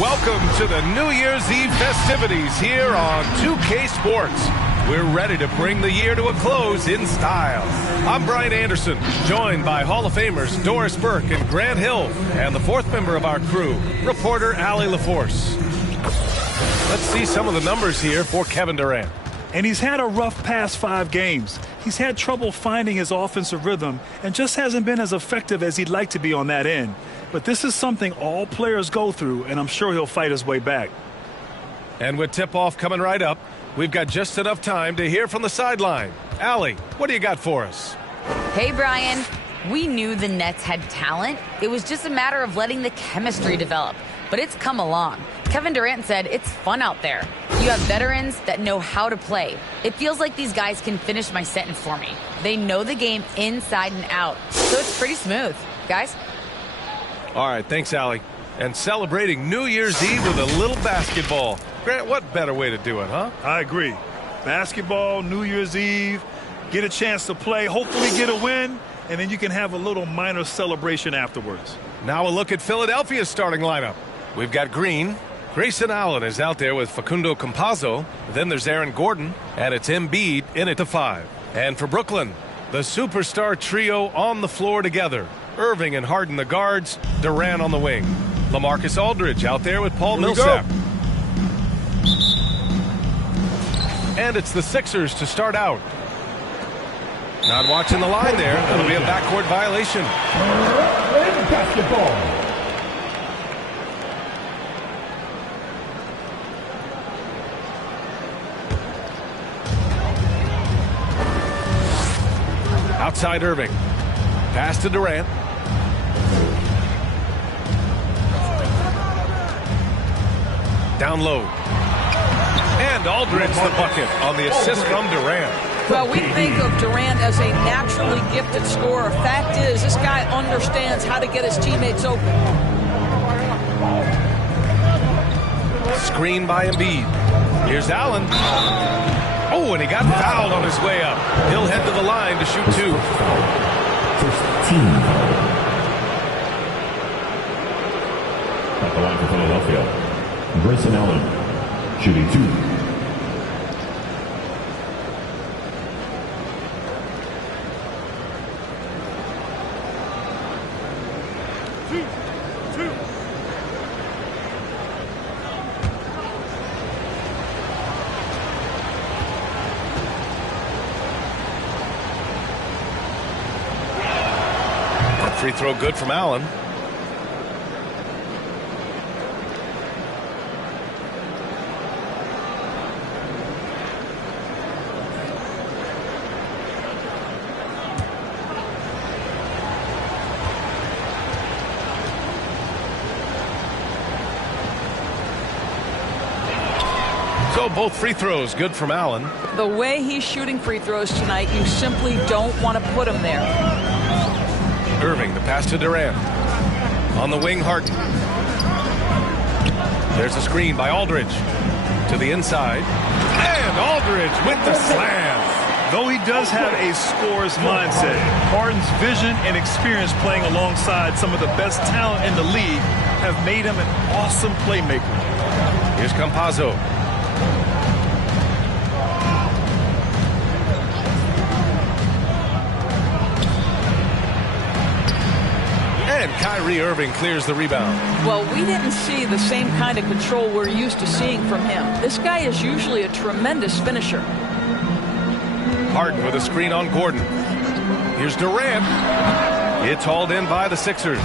Welcome to the New Year's Eve festivities here on 2K Sports. We're ready to bring the year to a close in style. I'm Brian Anderson, joined by Hall of Famers Doris Burke and Grant Hill, and the fourth member of our crew, reporter Allie LaForce. Let's see some of the numbers here for Kevin Durant. And he's had a rough past 5 games. He's had trouble finding his offensive rhythm and just hasn't been as effective as he'd like to be on that end. But this is something all players go through, and I'm sure he'll fight his way back. And with tip-off coming right up, we've got just enough time to hear from the sideline. Allie, what do you got for us? Hey, Brian. We knew the Nets had talent. It was just a matter of letting the chemistry develop. But it's come along. Kevin Durant said it's fun out there. You have veterans that know how to play. It feels like these guys can finish my sentence for me. They know the game inside and out. So it's pretty smooth. Guys? All right, thanks, Allie. And celebrating New Year's Eve with a little basketball. Grant, what better way to do it, huh? I agree. Basketball, New Year's Eve, get a chance to play, hopefully get a win, and then you can have a little minor celebration afterwards. Now a look at Philadelphia's starting lineup. We've got Green. Grayson Allen is out there with Facundo Campazzo. Then there's Aaron Gordon, and it's Embiid in at the 5. And for Brooklyn, the superstar trio on the floor together. Irving and Harden the guards, Durant on the wing. LaMarcus Aldridge out there with Paul Millsap. And it's the Sixers to start out. Not watching the line there. That'll be a backcourt violation. Basketball. Outside Irving. Pass to Durant. Down low. And Aldridge the bucket on the assist from Durant. Well, we think of Durant as a naturally gifted scorer. Fact is, this guy understands how to get his teammates open. Screen by Embiid. Here's Allen. Oh, and he got fouled on his way up. He'll head to the line to shoot 2. First team. At the line for Philadelphia, Grayson Allen, shooting 2. Free throw good from Allen. So both free throws good from Allen. The way he's shooting free throws tonight, you simply don't want to put him there. Irving, the pass to Durant. On the wing, Harden. There's a screen by Aldridge. To the inside. And Aldridge with the slam. Though he does have a scorer's mindset, Harden's vision and experience playing alongside some of the best talent in the league have made him an awesome playmaker. Here's Campazzo. And Kyrie Irving clears the rebound. Well, we didn't see the same kind of control we're used to seeing from him. This guy is usually a tremendous finisher. Harden with a screen on Gordon. Here's Durant. It's hauled in by the Sixers.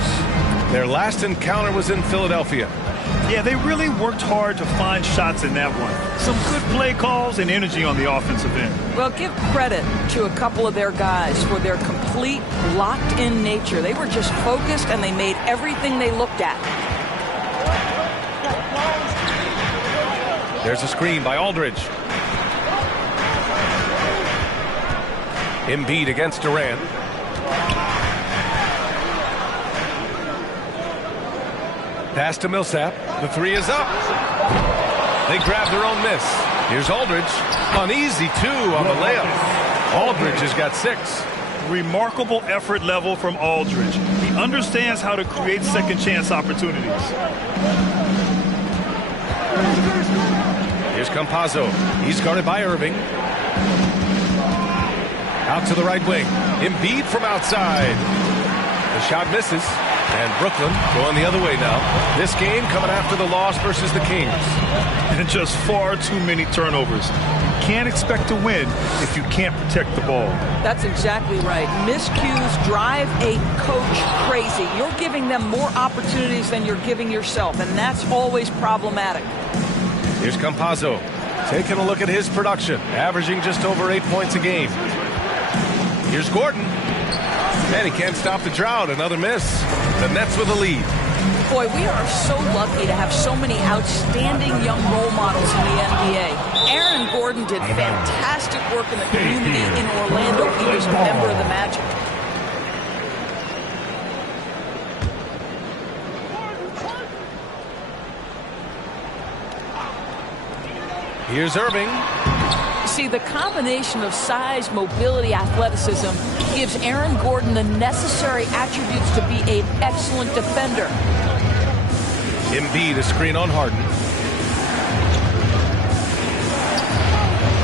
Their last encounter was in Philadelphia. Yeah, they really worked hard to find shots in that one. Some good play calls and energy on the offensive end. Well, give credit to a couple of their guys for their complete, locked-in nature. They were just focused, and they made everything they looked at. There's a screen by Aldridge. Embiid against Durant. Pass to Millsap. The 3 is up. They grab their own miss. Here's Aldridge. An easy 2 on the layup. Aldridge has got 6. Remarkable effort level from Aldridge. He understands how to create second chance opportunities. Here's Campazzo. He's guarded by Irving. Out to the right wing. Embiid from outside. The shot misses. And Brooklyn going the other way now. This game coming after the loss versus the Kings. And just far too many turnovers. You can't expect to win if you can't protect the ball. That's exactly right. Miscues drive a coach crazy. You're giving them more opportunities than you're giving yourself, and that's always problematic. Here's Campazzo. Taking a look at his production. Averaging just over 8 points a game. Here's Gordon. And he can't stop the drought. Another miss. The Nets with a lead. Boy, we are so lucky to have so many outstanding young role models in the NBA. Aaron Gordon did fantastic work in the community in Orlando. He was a member of the Magic. Here's Irving. See, the combination of size, mobility, athleticism gives Aaron Gordon the necessary attributes to be an excellent defender. Embiid, a screen on Harden.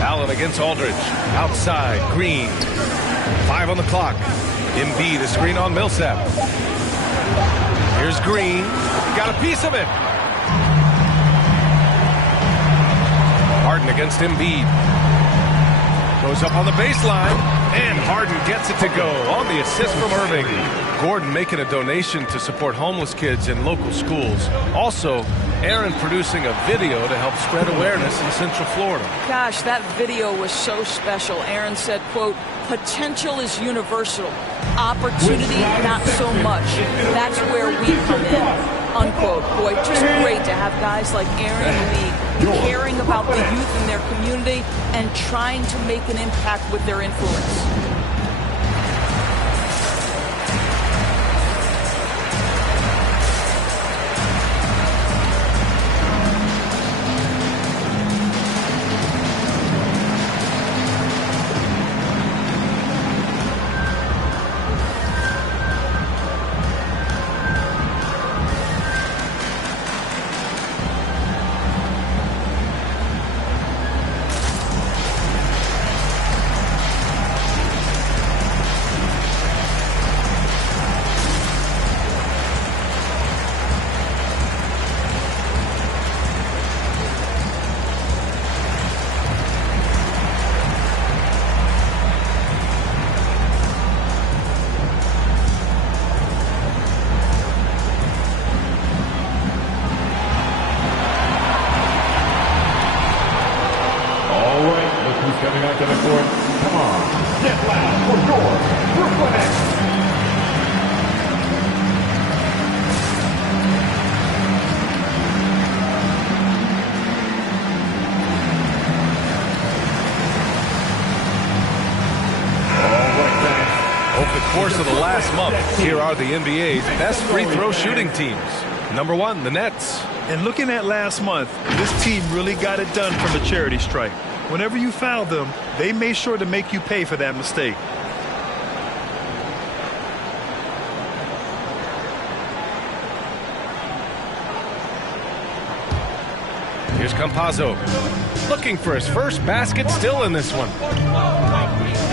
Allen against Aldridge. Outside, Green. 5 on the clock. Embiid, a screen on Millsap. Here's Green. Got a piece of it. Harden against Embiid. Goes up on the baseline, and Harden gets it to go on the assist from Irving. Gordon making a donation to support homeless kids in local schools. Also, Aaron producing a video to help spread awareness in Central Florida. Gosh, that video was so special. Aaron said, quote, "Potential is universal. Opportunity, not so much. That's where we come in." Unquote. Boy, just great to have guys like Aaron in the league caring about the youth in their community and trying to make an impact with their influence. Coming out to the court. Come on, get loud for your Brooklyn Nets. Over the course of the last month, here are the NBA's best free throw shooting teams. Number 1, the Nets. And looking at last month, this team really got it done from the charity stripe. Whenever you foul them, they made sure to make you pay for that mistake. Here's Campazzo. Looking for his first basket, still in this one.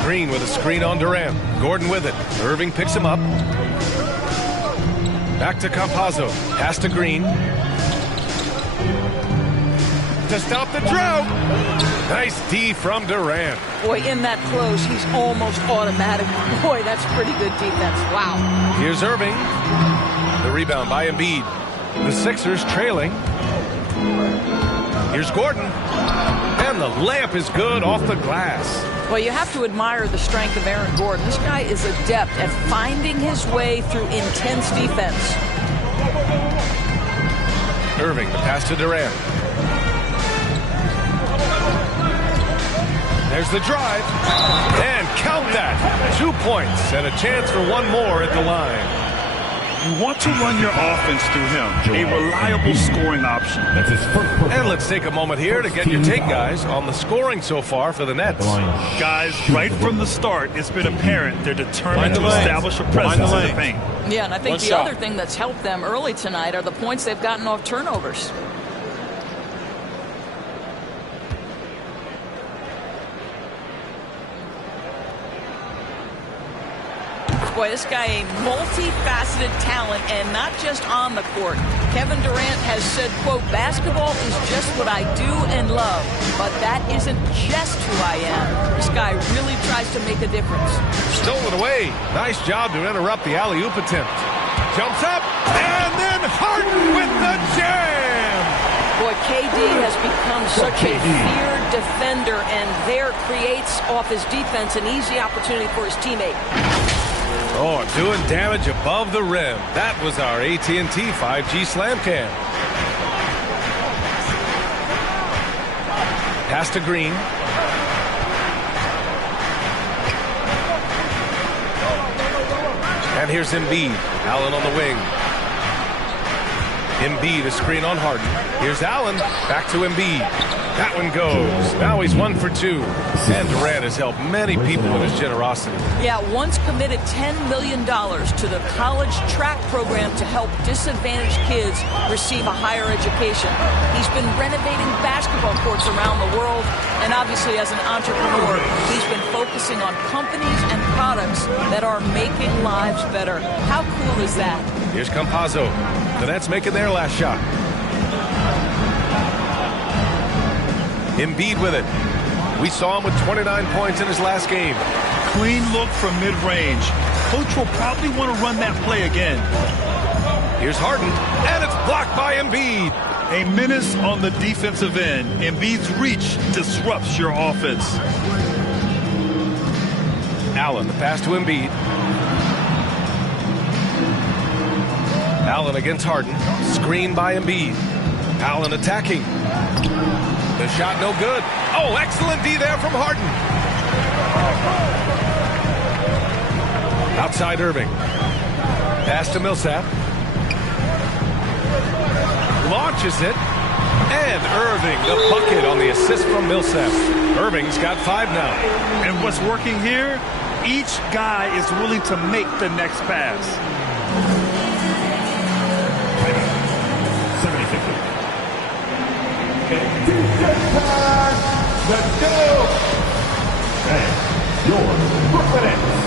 Green with a screen on Durant. Gordon with it. Irving picks him up. Back to Campazzo. Pass to Green. To stop the drought. Nice D from Durant. Boy, in that close, he's almost automatic. Boy, that's pretty good defense. Wow. Here's Irving. The rebound by Embiid. The Sixers trailing. Here's Gordon. And the layup is good off the glass. Well, you have to admire the strength of Aaron Gordon. This guy is adept at finding his way through intense defense. Irving, the pass to Durant. There's the drive. And count that. 2 points and a chance for one more at the line. You want to run your offense through him, a reliable scoring option. That's his first. And let's take a moment here to get your take, guys, on the scoring so far for the Nets. Guys, right from the start, it's been apparent they're determined to establish a presence in the paint. Yeah, and I think the other thing that's helped them early tonight are the points they've gotten off turnovers. Boy, this guy a multifaceted talent, and not just on the court. Kevin Durant has said, quote, basketball is just what I do and love, but that isn't just who I am. This guy really tries to make a difference. Stolen away. Nice job to interrupt the alley-oop attempt. Jumps up, and then Harden with the jam! Boy, KD has become such a feared defender, and there creates off his defense an easy opportunity for his teammate. Oh, doing damage above the rim. That was our AT&T 5G slam cam. Pass to Green. And here's Embiid. Allen on the wing. Embiid, a screen on Harden. Here's Allen. Back to Embiid. That one goes. Now he's 1 for 2. And Durant has helped many people with his generosity. Yeah, once committed $10 million to the college track program to help disadvantaged kids receive a higher education. He's been renovating basketball courts around the world. And obviously, as an entrepreneur, he's been focusing on companies and products that are making lives better. How cool is that? Here's Campazzo. The Nets making their last shot. Embiid with it. We saw him with 29 points in his last game. Clean look from mid-range. Coach will probably want to run that play again. Here's Harden, and it's blocked by Embiid. A menace on the defensive end. Embiid's reach disrupts your offense. Allen, the pass to Embiid. Allen against Harden. Screen by Embiid. Allen attacking. The shot no good. Oh, excellent D there from Harden. Outside Irving. Pass to Millsap. Launches it. And Irving, the bucket on the assist from Millsap. Irving's got 5 now. And what's working here? Each guy is willing to make the next pass. 76. Let's go! And your Brooklyn Nets.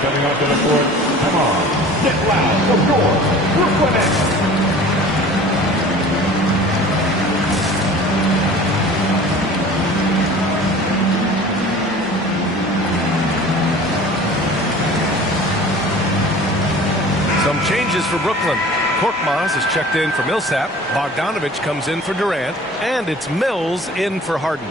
Coming up to the court. Come on, get loud for your Brooklyn Nets. Some changes for Brooklyn. Korkmaz is checked in for Millsap. Bogdanovich comes in for Durant. And it's Mills in for Harden.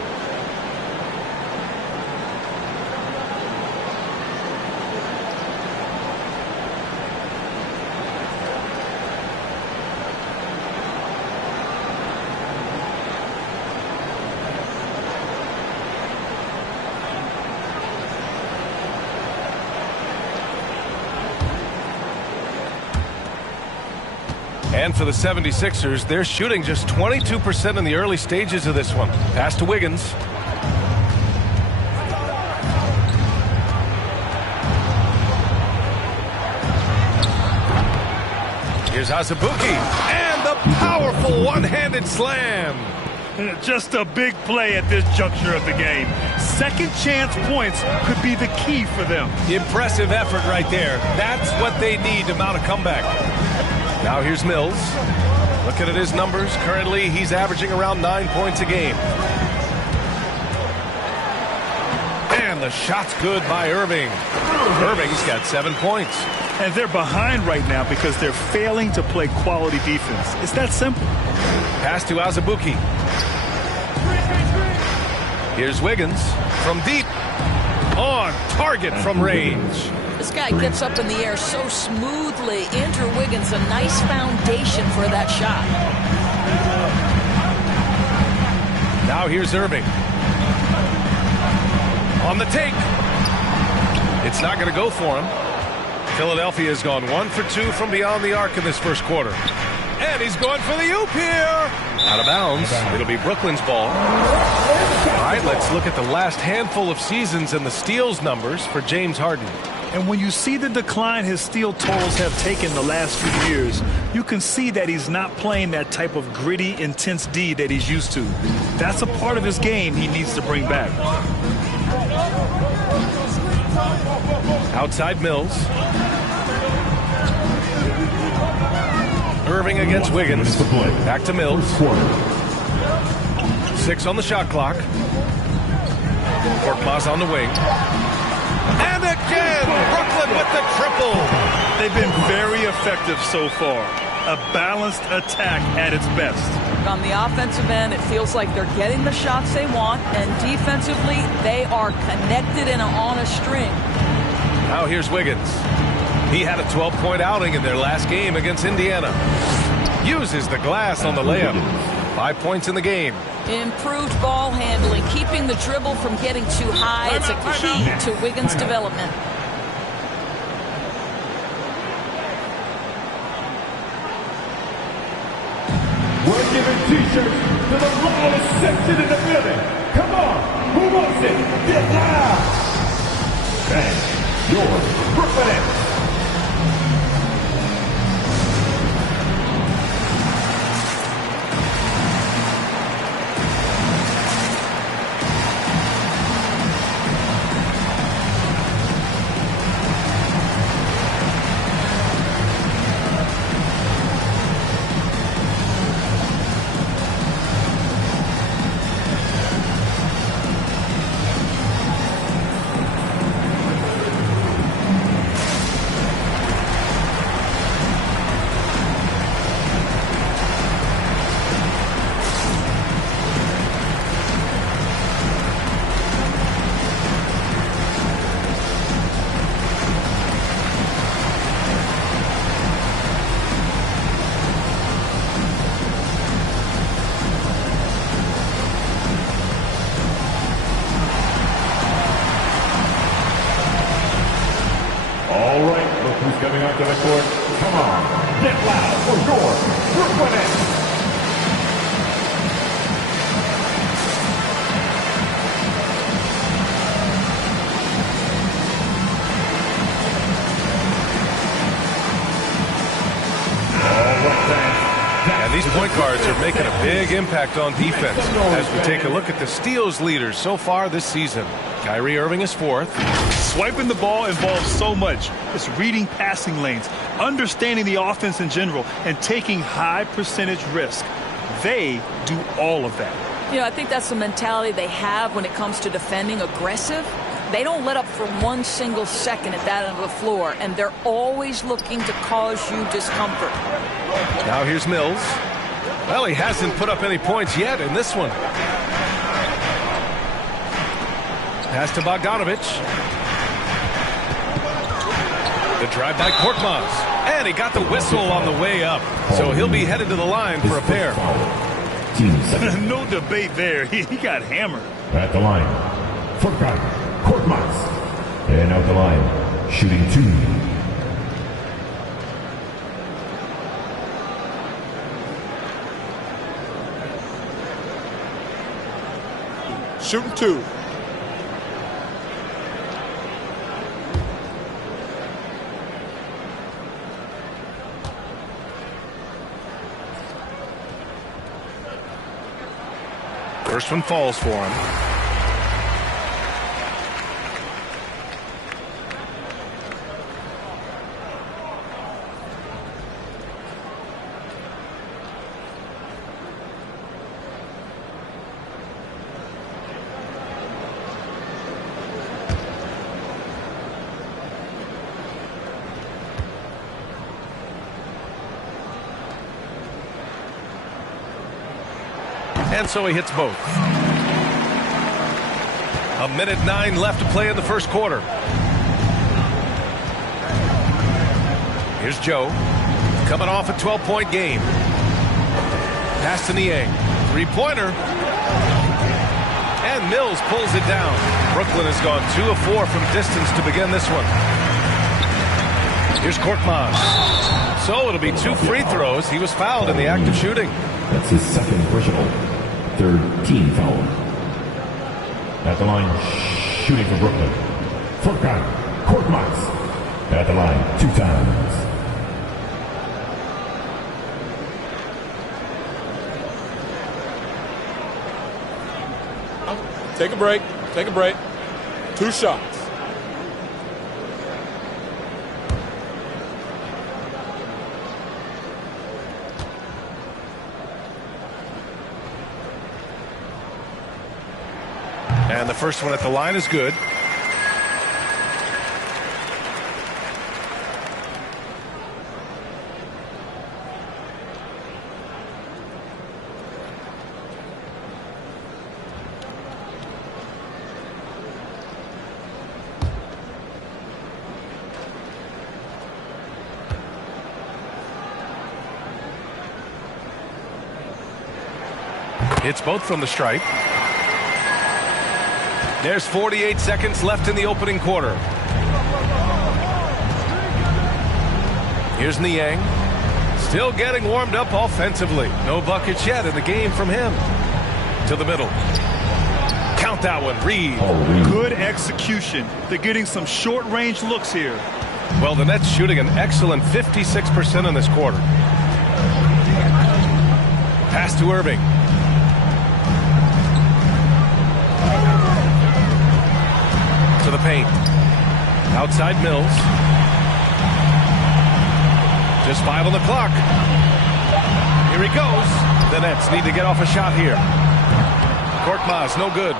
And for the 76ers, they're shooting just 22% in the early stages of this one. Pass to Wiggins. Here's Azubuike. And the powerful one-handed slam. Just a big play at this juncture of the game. Second chance points could be the key for them. Impressive effort right there. That's what they need to mount a comeback. Now here's Mills. Looking at his numbers, currently he's averaging around 9 points a game. And the shot's good by Irving. Irving's got 7 points. And they're behind right now because they're failing to play quality defense. It's that simple. Pass to Azubuike. Here's Wiggins from deep. On target from range. This guy gets up in the air so smoothly. Andrew Wiggins, a nice foundation for that shot. Now here's Irving. On the take. It's not going to go for him. Philadelphia has gone 1 for 2 from beyond the arc in this first quarter. And he's going for the oop here. Out of bounds. It'll be Brooklyn's ball. All right, let's look at the last handful of seasons and the steals numbers for James Harden. And when you see the decline his steal totals have taken the last few years, you can see that he's not playing that type of gritty, intense D that he's used to. That's a part of his game he needs to bring back. Outside Mills. Irving against Wiggins. Back to Mills. 6 on the shot clock. Korkmaz on the wing. And again, Brooklyn with the triple. They've been very effective so far. A balanced attack at its best. On the offensive end, it feels like they're getting the shots they want, and defensively, they are connected and on a string. Now here's Wiggins. He had a 12-point outing in their last game against Indiana. Uses the glass on the layup. 5 points in the game. Improved ball handling, keeping the dribble from getting too high. It's a key to Wiggins' development. We're giving T-shirts to the loudest section in the building. Come on, who wants it? Get loud! And your Brooklyn Nets. Coming onto the court. Come on, get loud for your Brooklyn Nets. And these point guards are making a big impact on defense as we take a look at the steals leaders so far this season. Kyrie Irving is 4th. Swiping the ball involves so much. It's reading passing lanes, understanding the offense in general, and taking high percentage risk. They do all of that. You know, I think that's the mentality they have when it comes to defending aggressive. They don't let up for one single second at that end of the floor, and they're always looking to cause you discomfort. Now here's Mills. Well, he hasn't put up any points yet in this one. Pass to Bogdanovich. The drive by Korkmaz. And he got the whistle on the way up. So he'll be headed to the line for a pair. No debate there. He got hammered. At the line. Korkmaz. And out the line. Shooting 2. Shooting 2. First one falls for him. And so he hits both. 1:09 left to play in the first quarter. Here's Joe. Coming off a 12-point game. Pass to Niang. Three-pointer. And Mills pulls it down. Brooklyn has gone 2 of 4 from distance to begin this one. Here's Korkmaz. So it'll be 2 free throws. He was fouled in the act of shooting. That's his second personal. Third team foul. At the line, shooting for Brooklyn. Furkan Korkmaz. At the line 2 times. Take a break. Take a break. 2 shots. And the first one at the line is good. Hits both from the stripe. There's 48 seconds left in the opening quarter. Here's Niang. Still getting warmed up offensively. No buckets yet in the game from him. To the middle. Count that one, Reed. Good execution. They're getting some short-range looks here. Well, the Nets shooting an excellent 56% in this quarter. Pass to Irving. To the paint. Outside Mills. Just 5 on the clock. Here he goes. The Nets need to get off a shot here. Korkmaz, no good.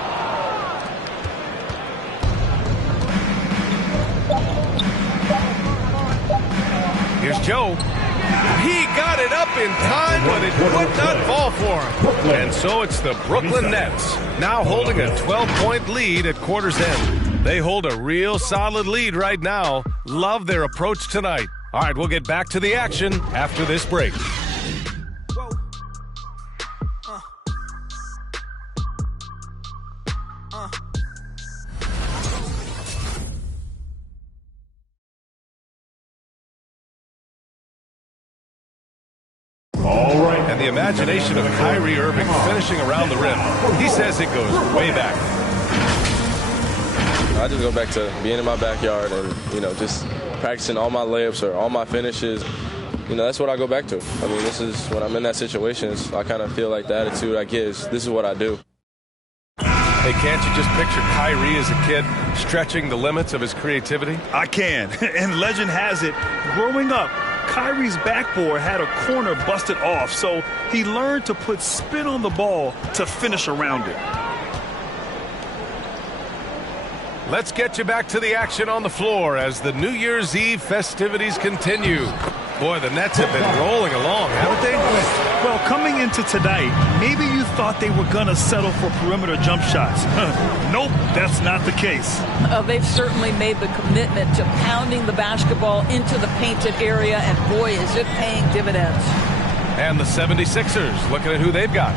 Here's Joe. He got it up in time, but it would not fall for him. And so it's the Brooklyn Nets, now holding a 12-point lead at quarter's end. They hold a real solid lead right now. Love their approach tonight. All right, we'll get back to the action after this break. And the imagination of Kyrie Irving finishing around the rim. He says it goes way back. I just go back to being in my backyard and, just practicing all my layups or all my finishes. That's what I go back to. I mean, this is when I'm in that situation, I kind of feel like the attitude I get is this is what I do. Hey, can't you just picture Kyrie as a kid stretching the limits of his creativity? I can. And legend has it, growing up, Kyrie's backboard had a corner busted off, so he learned to put spin on the ball to finish around it. Let's get you back to the action on the floor as the New Year's Eve festivities continue. Boy, the Nets have been rolling along, haven't they? Well, coming into tonight, maybe you thought they were going to settle for perimeter jump shots. Nope, that's not the case. They've certainly made the commitment to pounding the basketball into the painted area, and boy, is it paying dividends. And the 76ers, looking at who they've got.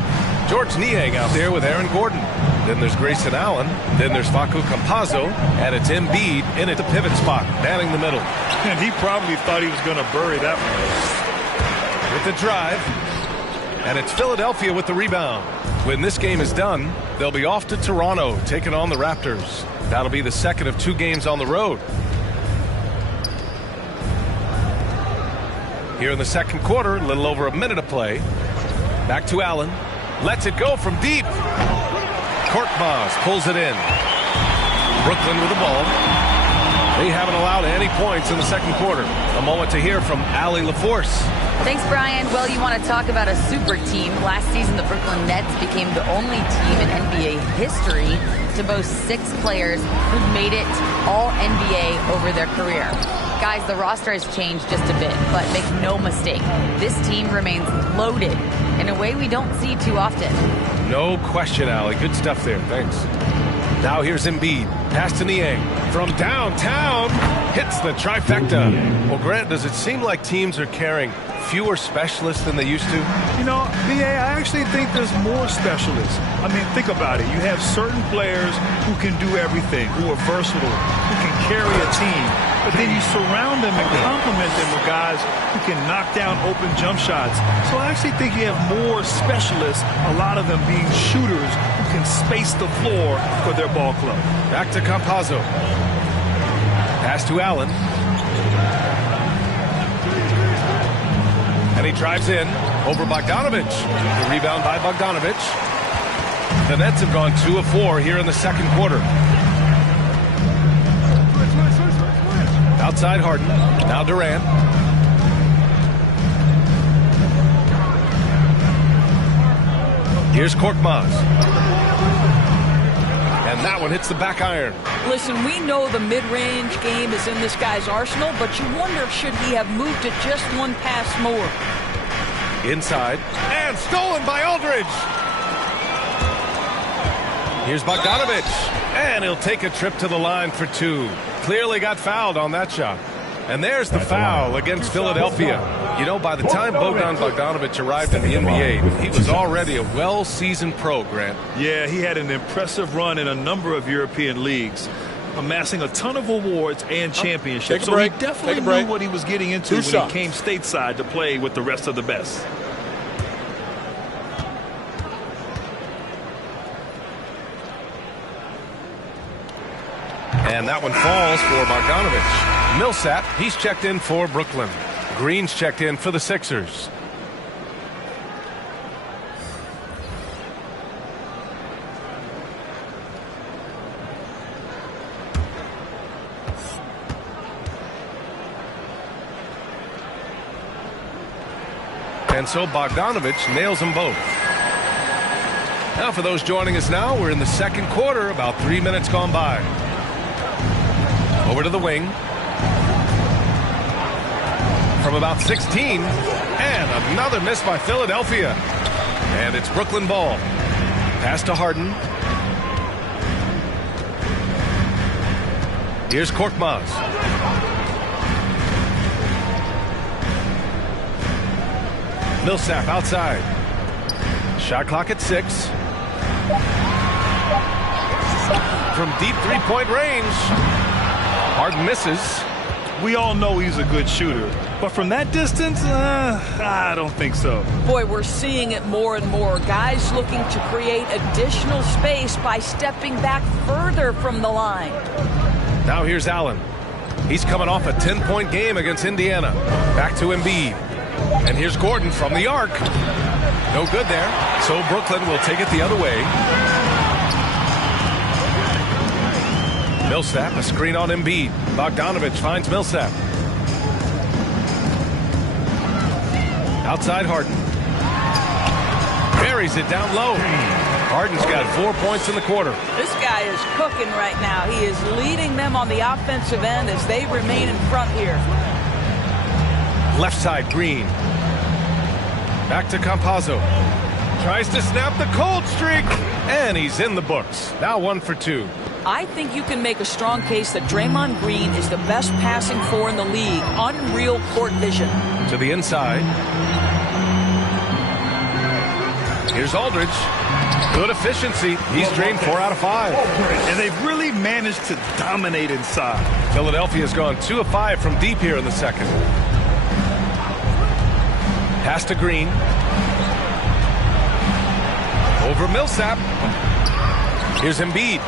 George Niang out there with Aaron Gordon. Then there's Grayson Allen. Then there's Facu Campazzo. And it's Embiid in at the pivot spot, manning the middle. And he probably thought he was going to bury that one. With the drive. And it's Philadelphia with the rebound. When this game is done, they'll be off to Toronto, taking on the Raptors. That'll be the second of 2 games on the road. Here in the second quarter, a little over a minute to play. Back to Allen. Lets it go from deep. Korkmaz pulls it in. Brooklyn with the ball. They haven't allowed any points in the second quarter. A moment to hear from Allie LaForce. Thanks, Brian. Well, you want to talk about a super team. Last season, the Brooklyn Nets became the only team in NBA history to boast 6 players who made it all NBA over their career. Guys, the roster has changed just a bit, but make no mistake, this team remains loaded in a way we don't see too often. No question, Allie. Good stuff there. Thanks. Now here's Embiid. Pass to Niang. From downtown, hits the trifecta. Well, Grant, does it seem like teams are carrying fewer specialists than they used to? You know, BA, I actually think there's more specialists. I mean, think about it. You have certain players who can do everything, who are versatile, who can carry a team. But then you surround them and complement them with guys who can knock down open jump shots. So I actually think you have more specialists, a lot of them being shooters who can space the floor for their ball club. Back to Campazzo. Pass to Allen. And he drives in over Bogdanovich. The rebound by Bogdanovich. The Nets have gone 2 of 4 here in the second quarter. Outside Harden. Now Durant. Here's Korkmaz. And that one hits the back iron. Listen, we know the mid-range game is in this guy's arsenal, but you wonder, should he have moved it just one pass more? Inside. And stolen by Aldridge. Here's Bogdanovich. And he'll take a trip to the line for 2. Clearly got fouled on that shot. And there's the foul against Philadelphia. You know, by the time Bogdan Bogdanovich arrived in the NBA, he was already a well-seasoned pro, Grant. Yeah, he had an impressive run in a number of European leagues, amassing a ton of awards and championships. So he definitely knew what he was getting into when he came stateside to play with the rest of the best. And that one falls for Bogdanovich. Millsap, he's checked in for Brooklyn. Green's checked in for the Sixers. And so Bogdanovich nails them both. Now for those joining us now, we're in the second quarter, about 3 minutes gone by. Over to the wing. From about 16. And another miss by Philadelphia. And it's Brooklyn ball. Pass to Harden. Here's Korkmaz. Millsap outside. Shot clock at 6. From deep three-point range. Harden misses. We all know he's a good shooter, but from that distance, I don't think so. Boy, we're seeing it more and more. Guys looking to create additional space by stepping back further from the line. Now here's Allen. He's coming off a 10-point game against Indiana. Back to Embiid. And here's Gordon from the arc. No good there. So Brooklyn will take it the other way. Millsap, a screen on Embiid. Bogdanovich finds Millsap. Outside Harden. Buries it down low. Harden's got 4 points in the quarter. This guy is cooking right now. He is leading them on the offensive end as they remain in front here. Left side, Green. Back to Campazzo. Tries to snap the cold streak. And he's in the books. Now 1 for 2. I think you can make a strong case that Draymond Green is the best passing four in the league. Unreal court vision. To the inside. Here's Aldridge. Good efficiency. He's drained 4 out of 5. And they've really managed to dominate inside. Philadelphia's gone 2 of 5 from deep here in the second. Pass to Green. Over Millsap. Here's Embiid.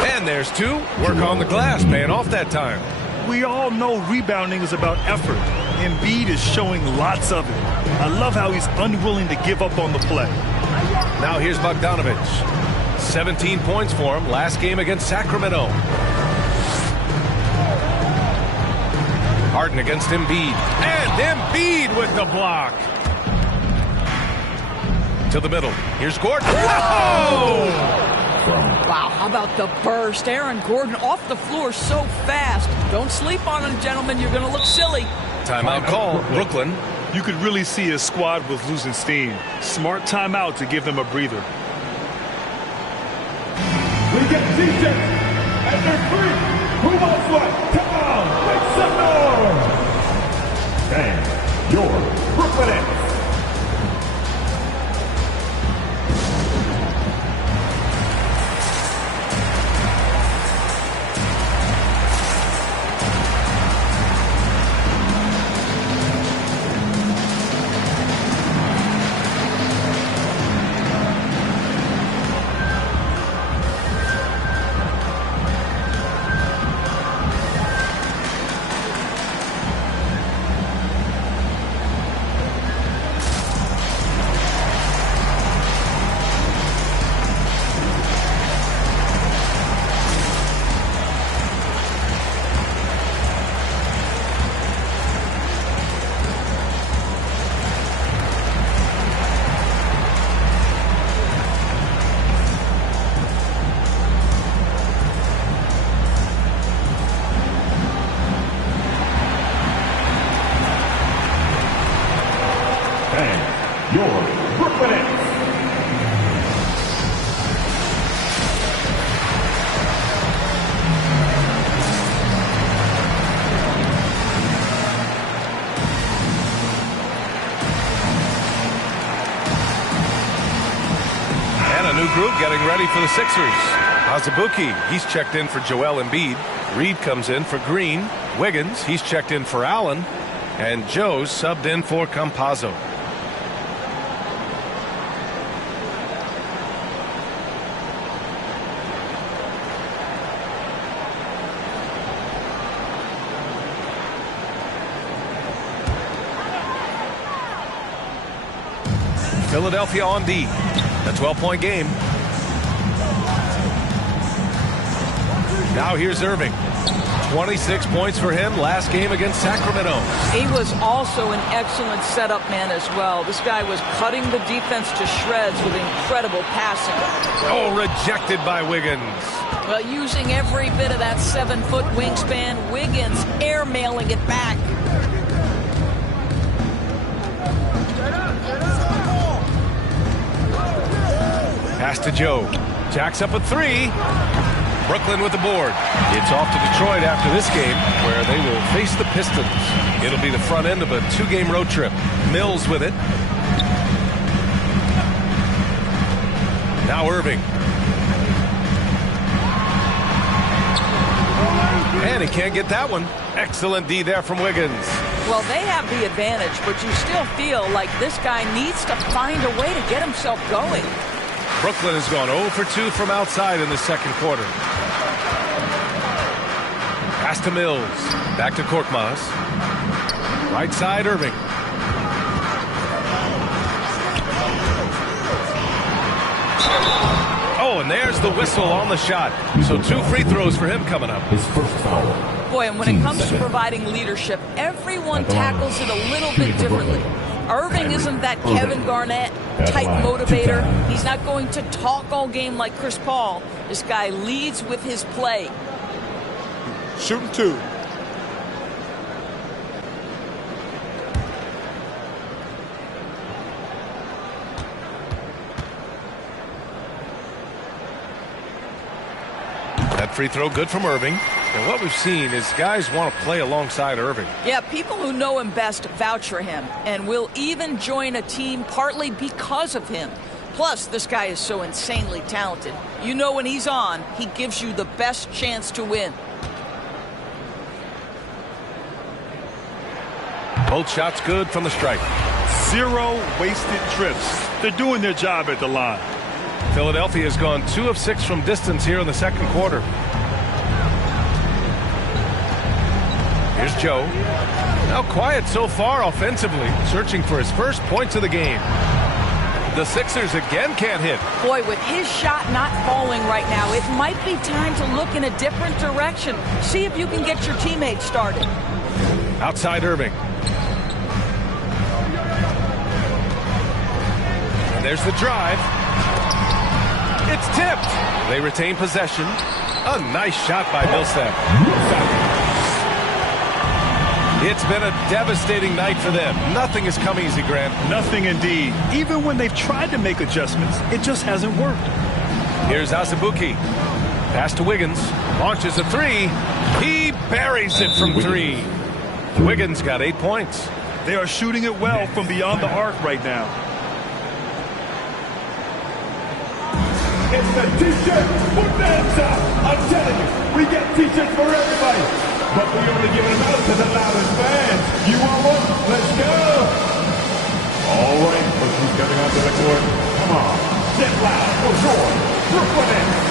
And there's 2. Work on the glass, paying off that time. We all know rebounding is about effort. Embiid is showing lots of it. I love how he's unwilling to give up on the play. Now here's Bogdanovich. 17 points for him last game against Sacramento. Harden against Embiid. And Embiid with the block. To the middle. Here's Gordon. Whoa! Wow, how about the burst? Aaron Gordon off the floor so fast. Don't sleep on him, gentlemen. You're going to look silly. Timeout call, Brooklyn. You could really see his squad was losing steam. Smart timeout to give them a breather. We get defense at their three. Who wants one? Come on, make some noise! And your Brooklyn Nets. Getting ready for the Sixers. Azubuike, he's checked in for Joel Embiid. Reed comes in for Green. Wiggins, he's checked in for Allen. And Joe's subbed in for Campazzo. Philadelphia on D. A 12-point game. Now here's Irving. 26 points for him last game against Sacramento. He was also an excellent setup man as well. This guy was cutting the defense to shreds with incredible passing. Oh, rejected by Wiggins. Well, using every bit of that 7-foot wingspan, Wiggins airmailing it back. Pass to Joe. Jacks up a three. Brooklyn with the board. It's off to Detroit after this game, where they will face the Pistons. It'll be the front end of a 2-game road trip. Mills with it. Now Irving. And he can't get that one. Excellent D there from Wiggins. Well, they have the advantage, but you still feel like this guy needs to find a way to get himself going. Brooklyn has gone 0 for 2 from outside in the second quarter. Pass to Mills. Back to Korkmaz. Right side, Irving. Oh, and there's the whistle on the shot. So 2 free throws for him coming up. His first foul. Boy, and when it comes to providing leadership, everyone tackles it a little bit differently. Irving isn't that Kevin Garnett type motivator. He's not going to talk all game like Chris Paul. This guy leads with his play. Shooting 2. That free throw good from Irving. And what we've seen is guys want to play alongside Irving. Yeah, people who know him best vouch for him and will even join a team partly because of him. Plus, this guy is so insanely talented. You know when he's on, he gives you the best chance to win. Both shots good from the stripe. 0 wasted trips. They're doing their job at the line. Philadelphia has gone 2 of 6 from distance here in the second quarter. Here's Joe. Now quiet so far offensively, searching for his first points of the game. The Sixers again can't hit. Boy, with his shot not falling right now, it might be time to look in a different direction. See if you can get your teammates started. Outside Irving. And there's the drive. It's tipped. They retain possession. A nice shot by Millsap. It's been a devastating night for them. Nothing has come easy, Grant. Nothing indeed. Even when they've tried to make adjustments, it just hasn't worked. Here's Azubuike. Pass to Wiggins. Launches a three. He buries it from three. Wiggins got 8 points. They are shooting it well from beyond the arc right now. It's the T-shirt bonanza. I'm telling you, we get T-shirts for everybody. But we only give them out to the loudest fans. You want one? Let's go. All right, look who's coming onto the court. Come on. Get loud for sure. Brooklyn Nets.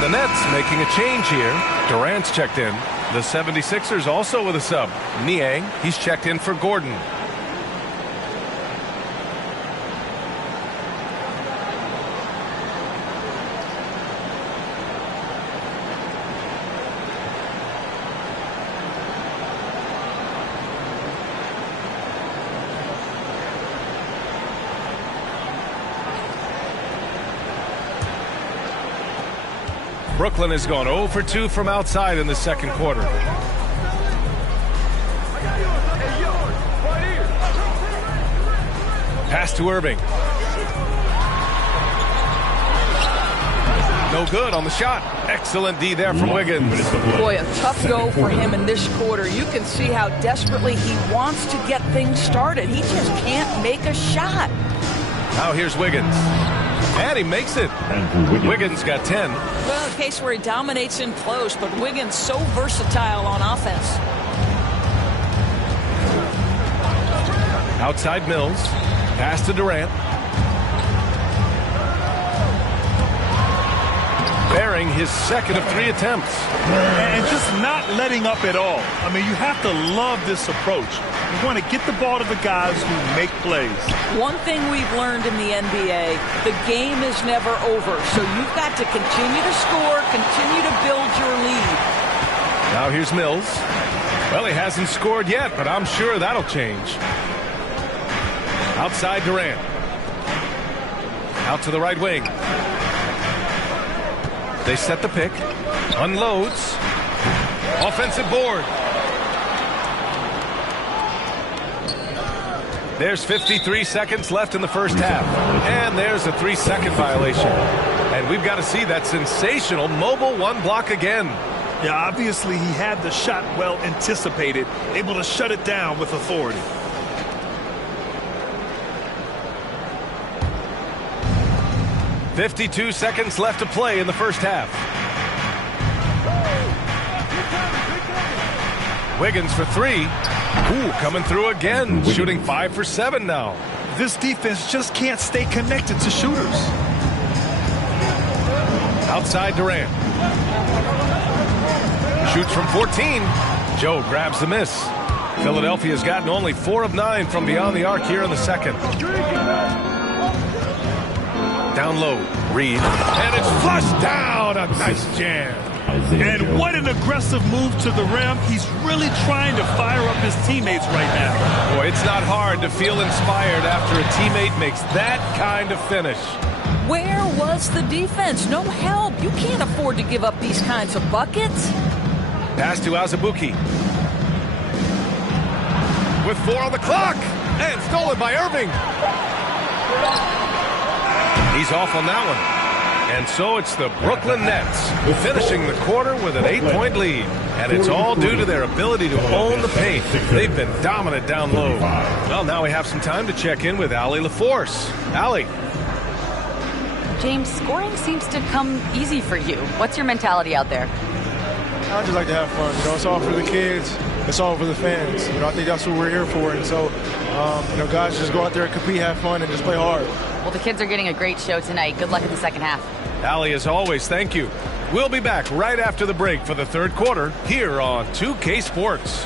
The Nets making a change here. Durant's checked in. The 76ers also with a sub. Niang, he's checked in for Gordon. Brooklyn has gone 0 for 2 from outside in the second quarter. Pass to Irving. No good on the shot. Excellent D there from Wiggins. Boy, a tough go for him in this quarter. You can see how desperately he wants to get things started. He just can't make a shot. Now here's Wiggins. And he makes it. Wiggins got 10. Well, a case where he dominates in close, but Wiggins so versatile on offense. Outside Mills. Pass to Durant. Bearing his second of 3 attempts. And just not letting up at all. I mean, you have to love this approach. You want to get the ball to the guys who make plays. One thing we've learned in the NBA, the game is never over. So you've got to continue to score, continue to build your lead. Now here's Mills. Well, he hasn't scored yet, but I'm sure that'll change. Outside Durant. Out to the right wing. They set the pick. Unloads. Offensive board. There's 53 seconds left in the first half. And there's a 3-second violation. And we've got to see that sensational mobile one block again. Yeah, obviously he had the shot well anticipated, able to shut it down with authority. .52 seconds left to play in the first half. Wiggins for 3. Ooh, coming through again, shooting 5 for 7 now. This defense just can't stay connected to shooters. Outside Durant. Shoots from 14. Joe grabs the miss. Philadelphia's gotten only 4 of 9 from beyond the arc here in the second. Down low, Reed, and it's flushed down. A nice jam. And what an aggressive move to the rim. He's really trying to fire up his teammates right now. Boy, it's not hard to feel inspired after a teammate makes that kind of finish. Where was the defense? No help. You can't afford to give up these kinds of buckets. Pass to Azubuike. With 4 on the clock. And stolen by Irving. He's off on that one. And so it's the Brooklyn Nets finishing the quarter with an 8-point lead. And it's all due to their ability to own the paint. They've been dominant down low. Well, now we have some time to check in with Allie LaForce. Allie. James, scoring seems to come easy for you. What's your mentality out there? I just like to have fun. It's all for the kids. It's all for the fans. I think that's what we're here for. And so, guys, just go out there and compete, have fun, and just play hard. Well, the kids are getting a great show tonight. Good luck in the second half. Allie, as always, thank you. We'll be back right after the break for the third quarter here on 2K Sports.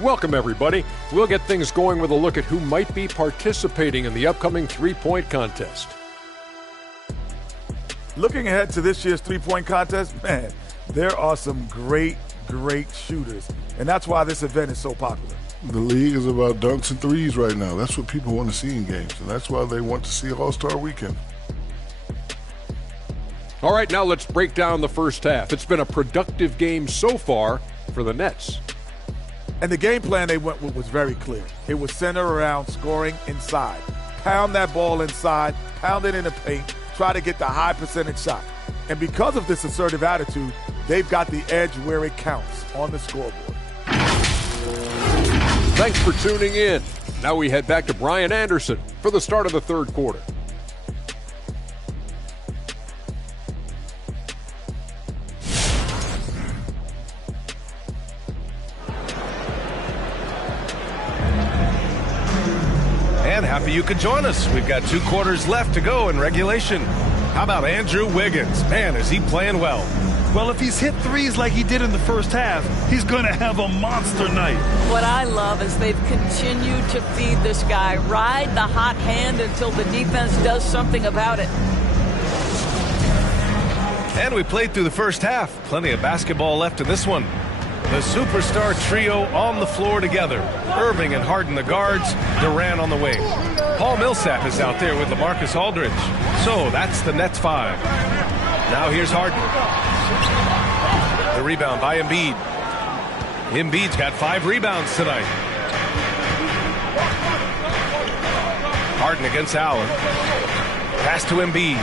Welcome, everybody. We'll get things going with a look at who might be participating in the upcoming three-point contest. Looking ahead to this year's three-point contest, man, there are some great shooters. And that's why this event is so popular. The league is about dunks and threes right now. That's what people want to see in games, and that's why they want to see All-Star Weekend. All right, now let's break down the first half. It's been a productive game so far for the Nets. And the game plan they went with was very clear. It was centered around scoring inside. Pound that ball inside, pound it in the paint, try to get the high percentage shot. And because of this assertive attitude, they've got the edge where it counts on the scoreboard. Thanks for tuning in. Now we head back to Brian Anderson for the start of the third quarter. And happy you could join us. We've got 2 quarters left to go in regulation. How about Andrew Wiggins? Man, is he playing well. Well, if he's hit threes like he did in the first half, he's going to have a monster night. What I love is they've continued to feed this guy. Ride the hot hand until the defense does something about it. And we played through the first half. Plenty of basketball left in this one. The superstar trio on the floor together. Irving and Harden the guards, Durant on the wing. Paul Millsap is out there with LaMarcus Aldridge. So that's the Nets 5. Now here's Harden. The rebound by Embiid. Embiid's got 5 rebounds tonight. Harden against Allen. Pass to Embiid.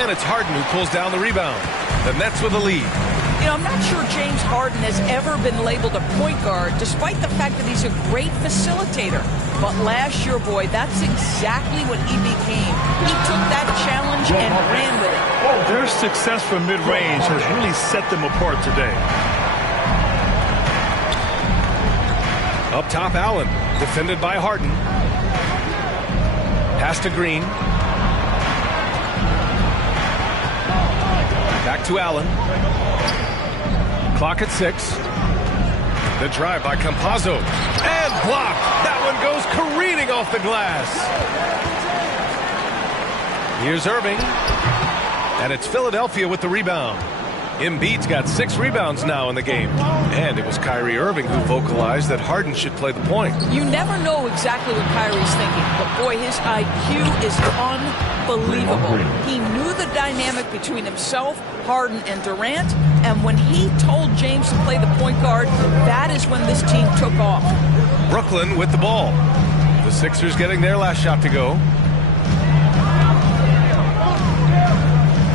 And it's Harden who pulls down the rebound. The Nets with the lead. I'm not sure James Harden has ever been labeled a point guard, despite the fact that he's a great facilitator. But last year, boy, that's exactly what he became. He took that challenge and ran with it. Their success from mid-range has really set them apart today. Up top, Allen, defended by Harden. Pass to Green. Back to Allen. Clock at 6. The drive by Campazzo. And blocked. That one goes careening off the glass. Here's Irving. And it's Philadelphia with the rebound. Embiid's got 6 rebounds now in the game. And it was Kyrie Irving who vocalized that Harden should play the point. You never know exactly what Kyrie's thinking, but boy, his IQ is unbelievable. He knew the dynamic between himself, Harden, and Durant, and when he told James to play the point guard, that is when this team took off. Brooklyn with the ball. The Sixers getting their last shot to go.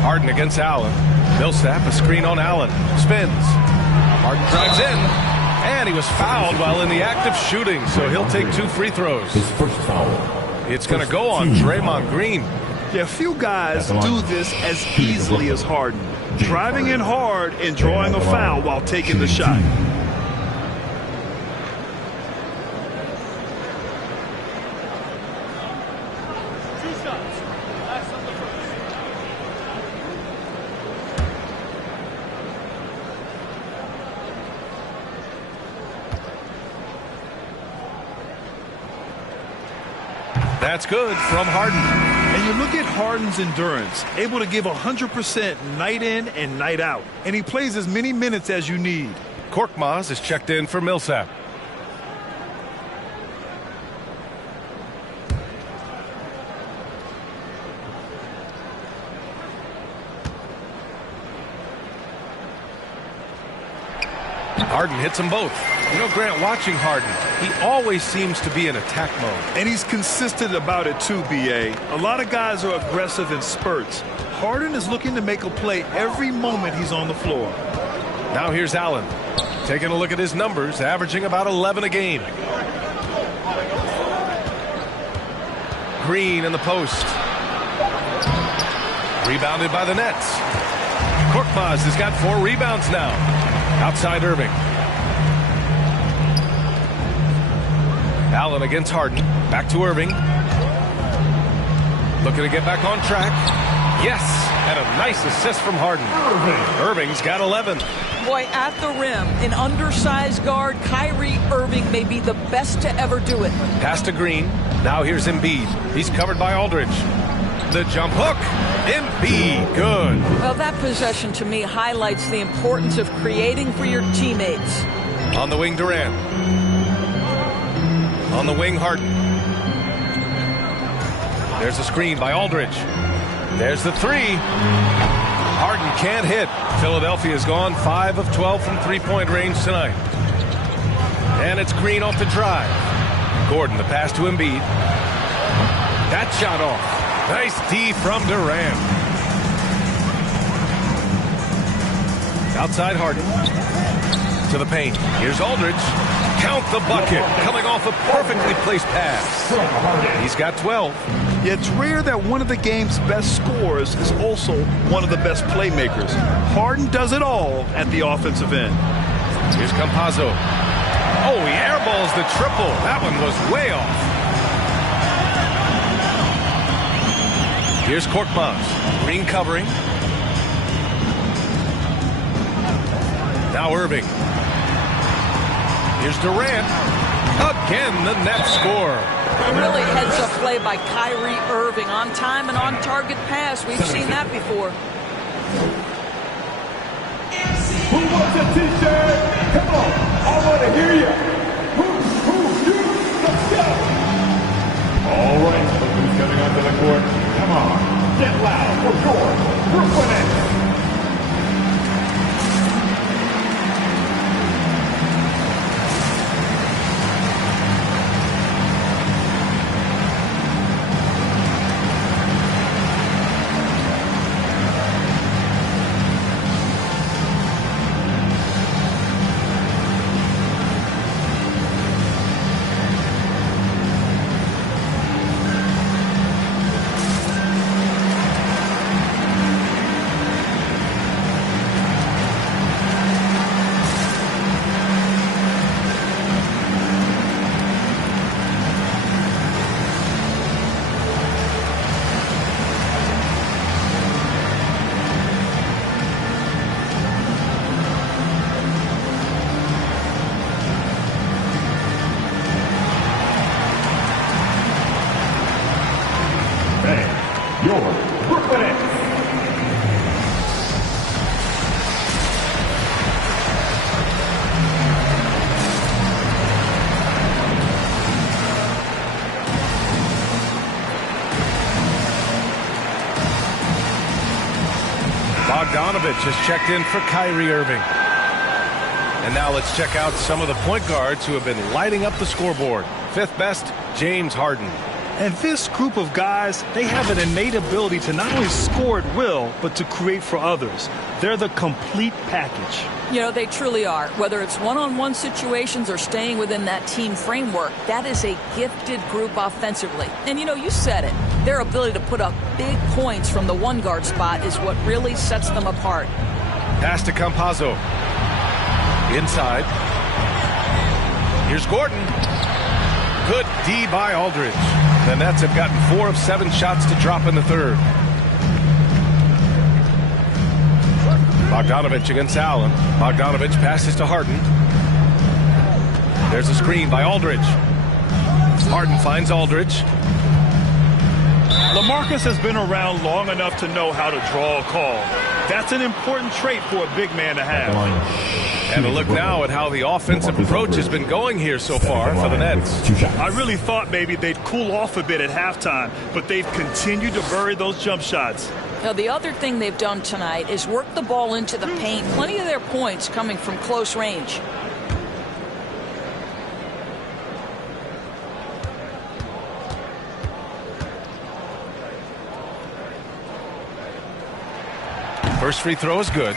Harden against Allen. Millsap, a screen on Allen. Spins. Harden drives in. And he was fouled while in the act of shooting, so he'll take 2 free throws. His first foul. It's going to go on Draymond Green. Yeah, few guys do this as easily as Harden. Driving in hard and drawing a foul while taking the shot. That's good from Harden. And you look at Harden's endurance, able to give 100% night in and night out. And he plays as many minutes as you need. Korkmaz is checked in for Millsap. Harden hits them both. You know, Grant, watching Harden, he always seems to be in attack mode. And he's consistent about it too, B.A. A lot of guys are aggressive in spurts. Harden is looking to make a play every moment he's on the floor. Now here's Allen. Taking a look at his numbers, averaging about 11 a game. Green in the post. Rebounded by the Nets. Korkmaz has got 4 rebounds now. Outside Irving. Allen against Harden. Back to Irving. Looking to get back on track. Yes, and a nice assist from Harden. Irving's got 11. Boy, at the rim, an undersized guard, Kyrie Irving may be the best to ever do it. Pass to Green. Now here's Embiid. He's covered by Aldridge. The jump hook. Embiid, good. Well, that possession to me highlights the importance of creating for your teammates. On the wing, Durant. On the wing, Harden. There's a screen by Aldridge. There's the 3. Harden can't hit. Philadelphia's gone 5 of 12 from three-point range tonight. And it's Green off the drive. Gordon, the pass to Embiid. That shot off. Nice D from Durant. Outside Harden. To the paint. Here's Aldridge. Count the bucket. Coming off a perfectly placed pass. He's got 12. Yeah, it's rare that one of the game's best scorers is also one of the best playmakers. Harden does it all at the offensive end. Here's Campazzo. Oh, he airballs the triple. That one was way off. Here's Korkmaz. Green covering. Now Irving. Here's Durant. Again, the Nets score. A really heads-up play by Kyrie Irving. On time and on target pass. We've seen that before. Who wants a t-shirt? Come on, I want to hear you. Who, you? Let's go. All right, look who's coming onto the court. Come on, get loud for your Brooklyn Nets. Your Brooklyn Nets. Bogdanovich has checked in for Kyrie Irving. And now let's check out some of the point guards who have been lighting up the scoreboard. 5th best, James Harden. And this group of guys, they have an innate ability to not only score at will, but to create for others. They're the complete package. You know, they truly are. Whether it's one-on-one situations or staying within that team framework, that is a gifted group offensively. And, you know, you said it. Their ability to put up big points from the one-guard spot is what really sets them apart. Pass to Campazzo. Inside. Here's Gordon. Good D by Aldridge. The Nets have gotten 4 of 7 shots to drop in the third. Bogdanovich against Allen. Bogdanovich passes to Harden. There's a screen by Aldridge. Harden finds Aldridge. LaMarcus has been around long enough to know how to draw a call. That's an important trait for a big man to have. And a look now at how the offensive approach has been going here so far for the Nets. I really thought maybe they'd cool off a bit at halftime, but they've continued to bury those jump shots. Now, the other thing they've done tonight is work the ball into the paint. Plenty of their points coming from close range. First free throw is good.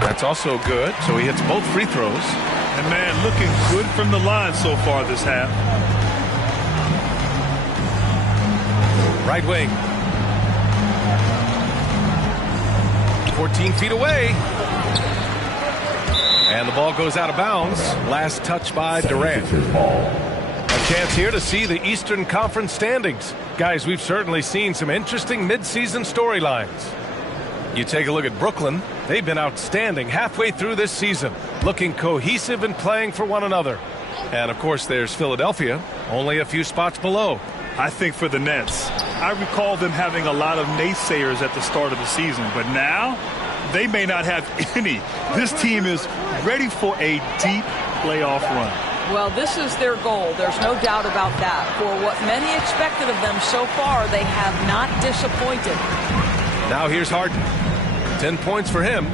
That's also good, so he hits both free throws. And man, looking good from the line so far this half. Right wing. 14 feet away. And the ball goes out of bounds. Last touch by Durant. A chance here to see the Eastern Conference standings. Guys, we've certainly seen some interesting midseason storylines. You take a look at Brooklyn. They've been outstanding halfway through this season, looking cohesive and playing for one another. And of course, there's Philadelphia, only a few spots below. I think for the Nets, I recall them having a lot of naysayers at the start of the season, but now they may not have any. This team is ready for a deep playoff run. Well, this is their goal. There's no doubt about that. For what many expected of them so far, they have not disappointed. Now here's Harden. 10 points for him.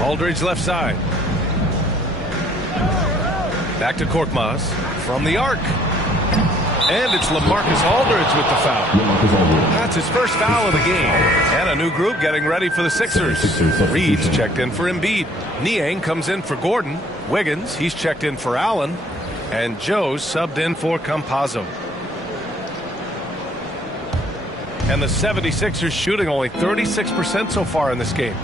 Aldridge left side. Back to Korkmaz from the arc. And it's LaMarcus Aldridge with the foul. That's his first foul of the game. And a new group getting ready for the Sixers. Reed's checked in for Embiid. Niang comes in for Gordon. Wiggins, he's checked in for Allen. And Joe's subbed in for Campazzo. And the 76ers shooting only 36% so far in this game.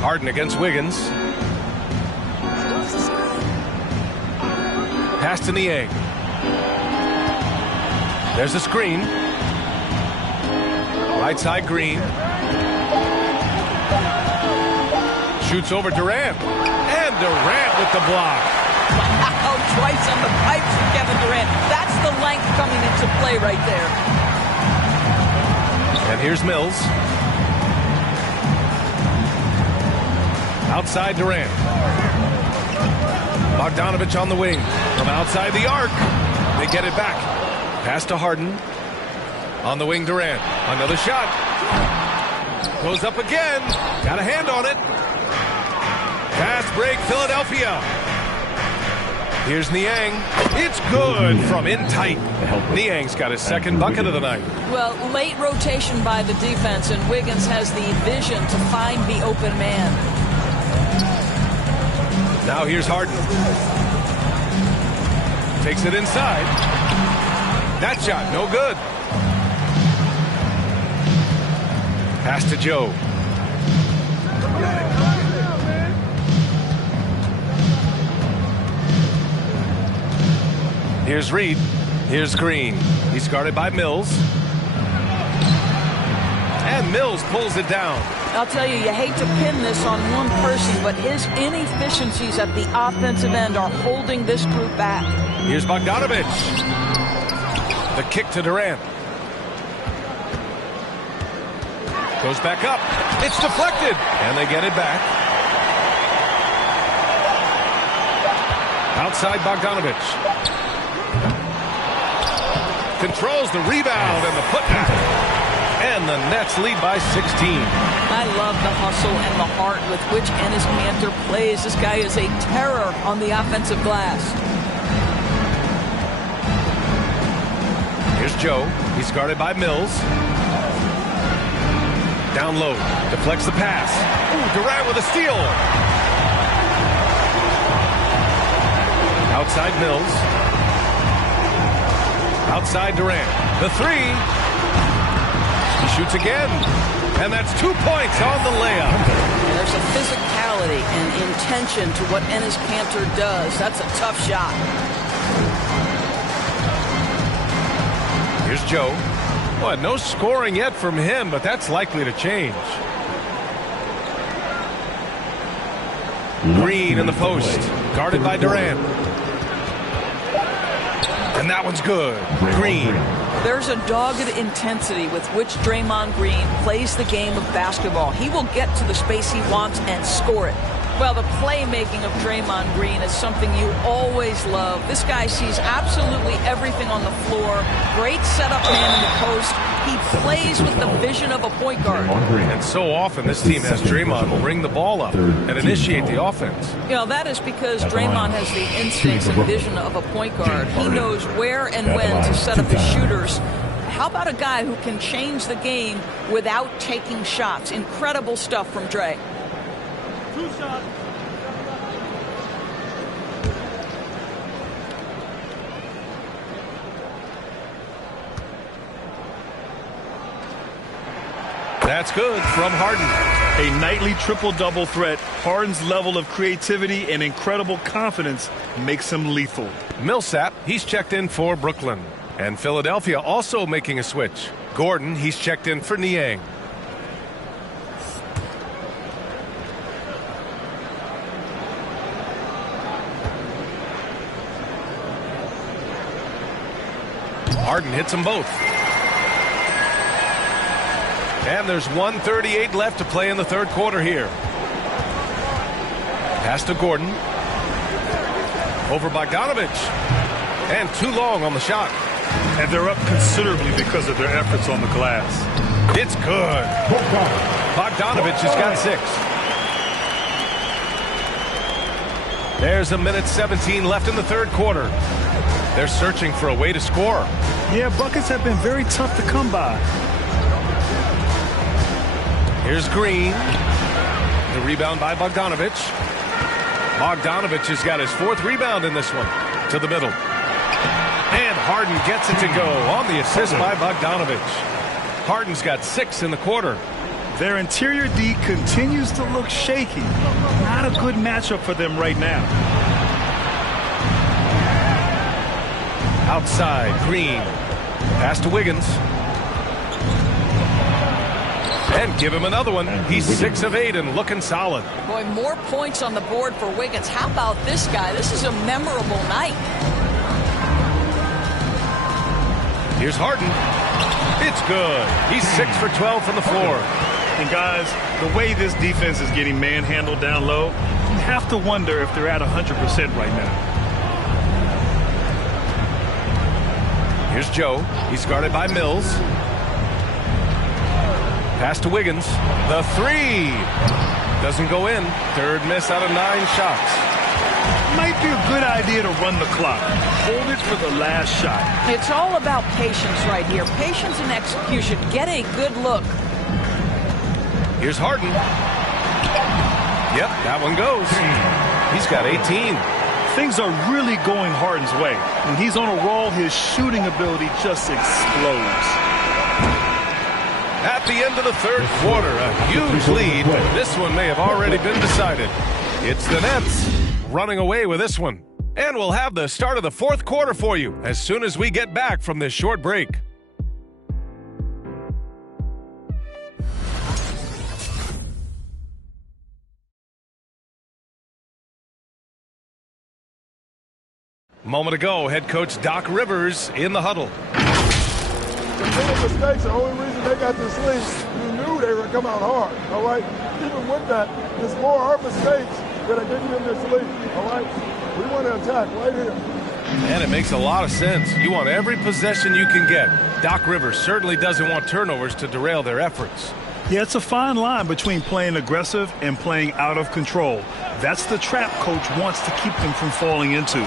Harden against Wiggins. Pass to Niang. There's a screen. Right side Green. Shoots over Durant. And Durant with the block. Wow, twice on the pipes from Kevin Durant. That's the length coming into play right there. And here's Mills. Outside Durant. Bogdanovich on the wing. From outside the arc. They get it back. Pass to Harden. On the wing, Durant. Another shot. Goes up again. Got a hand on it. Fast break, Philadelphia. Here's Niang. It's good from in tight. Niang's got his second bucket of the night. Well, late rotation by the defense, and Wiggins has the vision to find the open man. Now here's Harden. Takes it inside. That shot, no good. Pass to Joe. Here's Reed. Here's Green. He's guarded by Mills. And Mills pulls it down. I'll tell you, you hate to pin this on one person, but his inefficiencies at the offensive end are holding this group back. Here's Bogdanovich. The kick to Durant. Goes back up. It's deflected. And they get it back. Outside Bogdanovich. Controls the rebound and the putback. And the Nets lead by 16. I love the hustle and the heart with which Enes Kanter plays. This guy is a terror on the offensive glass. Here's Joe. He's guarded by Mills. Down low. Deflects the pass. Ooh, Durant with a steal. Outside Mills. Outside Durant. The three. He shoots again. And that's 2 points on the layup. There's a physicality and intention to what Enes Kanter does. That's a tough shot. Here's Joe. Well, no scoring yet from him, but that's likely to change. Green in the post, guarded by Durant. And that one's good. Green. There's a dogged intensity with which Draymond Green plays the game of basketball. He will get to the space he wants and score it. Well, the playmaking of Draymond Green is something you always love. This guy sees absolutely everything on the floor. Great setup man in the post. He plays with the vision of a point guard. And so often this team has Draymond bring the ball up and initiate the offense. You know, that is because Draymond has the instincts and vision of a point guard. He knows where and when to set up his shooters. How about a guy who can change the game without taking shots? Incredible stuff from Dre. 2 shots. That's good from Harden. A nightly triple-double threat. Harden's level of creativity and incredible confidence makes him lethal. Millsap, he's checked in for Brooklyn. And Philadelphia also making a switch. Gordon, he's checked in for Niang. Harden hits them both. And there's 1:38 left to play in the third quarter here. Pass to Gordon. Over Bogdanovich. And too long on the shot. And they're up considerably because of their efforts on the glass. It's good. Bogdanovich has got 6. There's 1:17 left in the third quarter. They're searching for a way to score. Yeah, buckets have been very tough to come by. Here's Green. The rebound by Bogdanovich. Bogdanovich has got his 4th rebound in this one. To the middle. And Harden gets it to go on the assist by Bogdanovich. Harden's got 6 in the quarter. Their interior D continues to look shaky. Not a good matchup for them right now. Outside, Green. Pass to Wiggins. And give him another one. He's 6 of 8 and looking solid. Boy, more points on the board for Wiggins. How about this guy? This is a memorable night. Here's Harden. It's good. He's 6 for 12 from the floor. And guys, the way this defense is getting manhandled down low, you have to wonder if they're at 100% right now. Here's Joe. He's guarded by Mills. Pass to Wiggins. The 3. Doesn't go in. 3rd miss out of 9 shots. Might be a good idea to run the clock. Hold it for the last shot. It's all about patience right here. Patience and execution. Get a good look. Here's Harden. Yep, that one goes. He's got 18. Things are really going Harden's way. When he's on a roll, his shooting ability just explodes. At the end of the third quarter, a huge lead. This one may have already been decided. It's the Nets running away with this one. And we'll have the start of the fourth quarter for you as soon as we get back from this short break. Moment ago, head coach Doc Rivers in the huddle. The mistakes, the only reason they got this lead, we knew they were going to come out hard, all right? Even with that, it's more our mistakes that are getting them this lead, all right? We want to attack right here. And it makes a lot of sense. You want every possession you can get. Doc Rivers certainly doesn't want turnovers to derail their efforts. Yeah, it's a fine line between playing aggressive and playing out of control. That's the trap coach wants to keep them from falling into.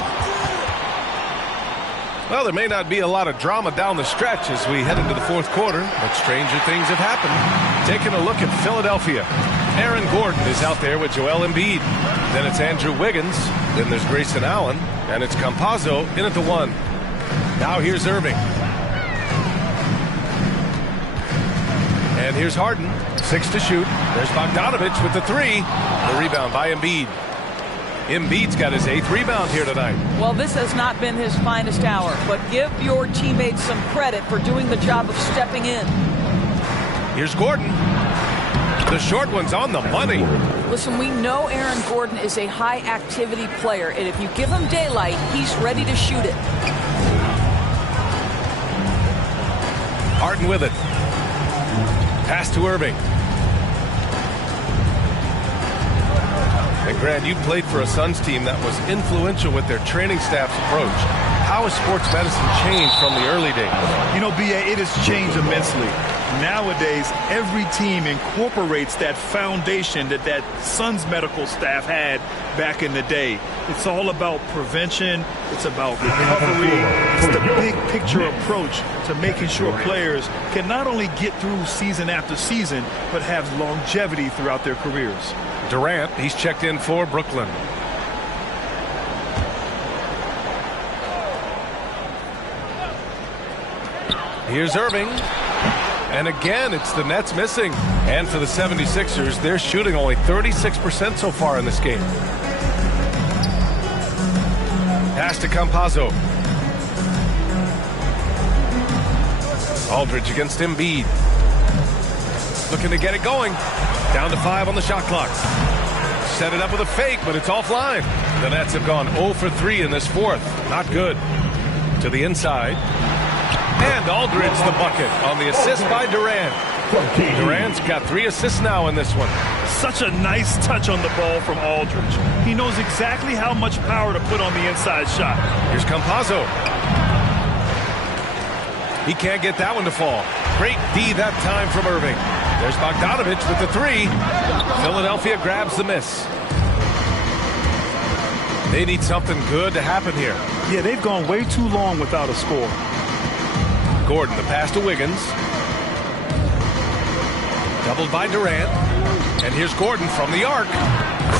Well, there may not be a lot of drama down the stretch as we head into the fourth quarter, but stranger things have happened. Taking a look at Philadelphia. Aaron Gordon is out there with Joel Embiid. Then it's Andrew Wiggins. Then there's Grayson Allen. And it's Campazzo in at the 1. Now here's Irving. And here's Harden. 6 to shoot. There's Bogdanovich with the 3. The rebound by Embiid. Embiid's got his 8th rebound here tonight. Well, this has not been his finest hour, but give your teammates some credit for doing the job of stepping in. Here's Gordon. The short one's on the money. Listen, we know Aaron Gordon is a high-activity player, and if you give him daylight, he's ready to shoot it. Harden with it. Pass to Irving. And Grant, you played for a Suns team that was influential with their training staff's approach. How has sports medicine changed from the early days? You know, B.A., it has changed immensely. Nowadays, every team incorporates that foundation that Suns medical staff had back in the day. It's all about prevention. It's about recovery. It's the big picture approach to making sure players can not only get through season after season, but have longevity throughout their careers. Durant, he's checked in for Brooklyn. Here's Irving. And again, it's the Nets missing. And for the 76ers, they're shooting only 36% so far in this game. Pass to Campazzo. Aldridge against Embiid. Looking to get it going. Down to 5 on the shot clock. Set it up with a fake, but it's offline. The Nets have gone 0 for 3 in this fourth. Not good. To the inside. And Aldridge the bucket on the assist by Durant. Durant's got 3 assists now in this one. Such a nice touch on the ball from Aldridge. He knows exactly how much power to put on the inside shot. Here's Campazzo. He can't get that one to fall. Great D that time from Irving. There's Bogdanovich with the 3. Philadelphia grabs the miss. They need something good to happen here. Yeah, they've gone way too long without a score. Gordon, the pass to Wiggins. Doubled by Durant. And here's Gordon from the arc.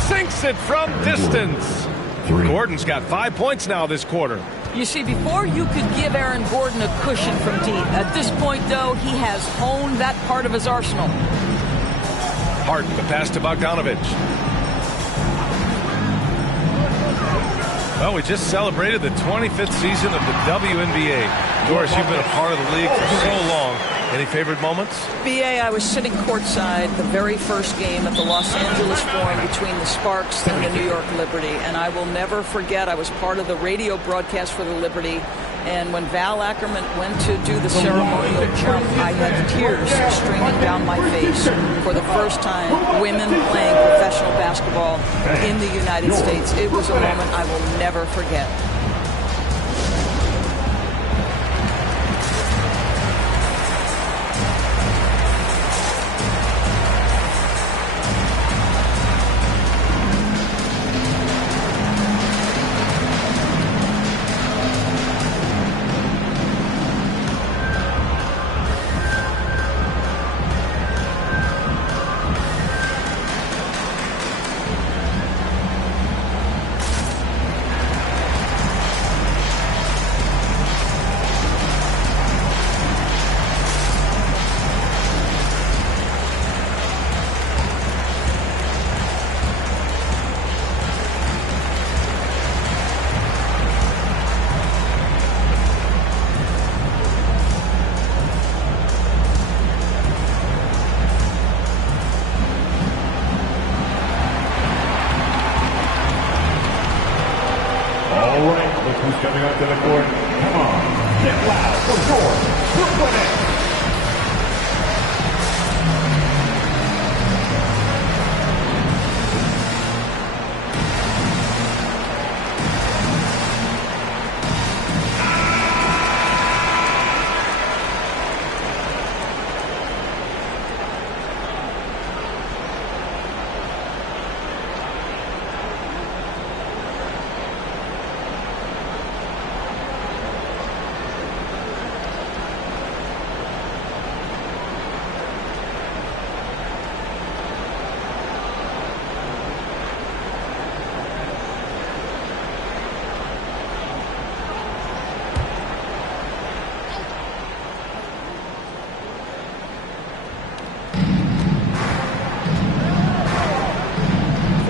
Sinks it from distance. Gordon's got 5 points now this quarter. You see, before you could give Aaron Gordon a cushion from deep. At this point, though, he has honed that part of his arsenal. Harden, the pass to Bogdanovich. Well, we just celebrated the 25th season of the WNBA. Doris, you've been a part of the league for so long. Any favorite moments? BA, I was sitting courtside the very first game at the Los Angeles Forum between the Sparks and the New York Liberty. And I will never forget, I was part of the radio broadcast for the Liberty. And when Val Ackerman went to do the ceremonial jump, I had tears streaming down my face. For the first time, women playing professional basketball in the United States. It was a moment I will never forget. Coming up to the court. Come on, get loud for Brooklyn.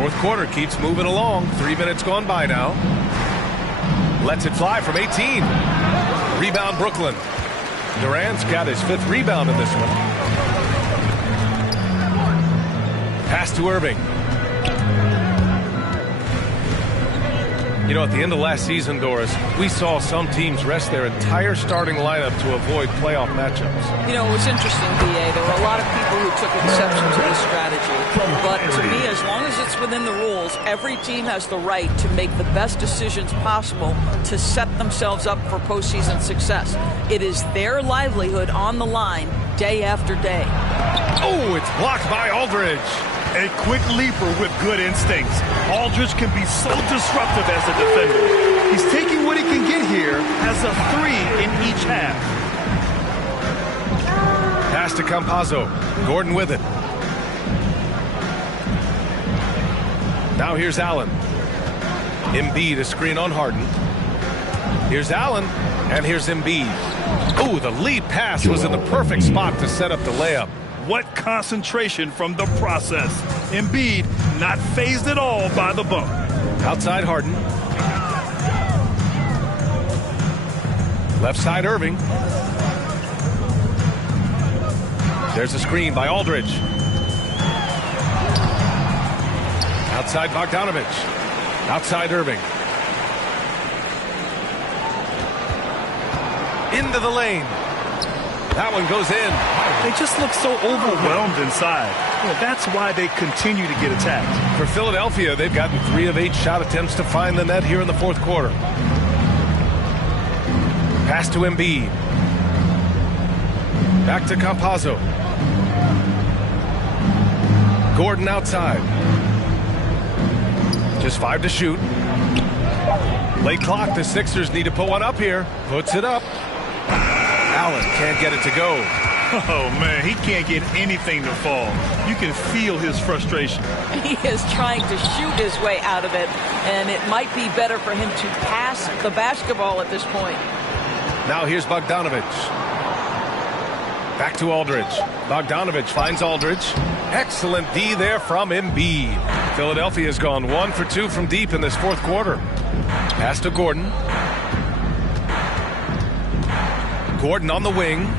Fourth quarter keeps moving along. 3 minutes gone by now. Lets it fly from 18. Rebound Brooklyn. Durant's got his 5th rebound in this one. Pass to Irving. You know, at the end of last season, Doris, we saw some teams rest their entire starting lineup to avoid playoff matchups. You know, it was interesting, B.A. There were a lot of people who took exception to this strategy. But to me, as long as it's within the rules, every team has the right to make the best decisions possible to set themselves up for postseason success. It is their livelihood on the line day after day. Oh, it's blocked by Aldridge. A quick leaper with good instincts. Aldridge can be so disruptive as a defender. He's taking what he can get here as a 3 in each half. Pass to Campazzo. Gordon with it. Now here's Allen. Embiid, a screen on Harden. Here's Allen, and here's Embiid. Oh, the lead pass was in the perfect spot to set up the layup. What concentration from the process. Embiid not fazed at all by the bump. Outside Harden. Left side Irving. There's a screen by Aldridge. Outside Bogdanovich. Outside Irving. Into the lane. That one goes in. They just look so overwhelmed inside. You know, that's why they continue to get attacked. For Philadelphia, they've gotten 3 of 8 shot attempts to find the net here in the fourth quarter. Pass to Embiid. Back to Campazzo. Gordon outside. Just 5 to shoot. Late clock, the Sixers need to put one up here. Puts it up. Allen can't get it to go. Oh, man, he can't get anything to fall. You can feel his frustration. He is trying to shoot his way out of it, and it might be better for him to pass the basketball at this point. Now here's Bogdanovich. Back to Aldridge. Bogdanovich finds Aldridge. Excellent D there from Embiid. Philadelphia has gone 1 for 2 from deep in this fourth quarter. Pass to Gordon. Gordon on the wing.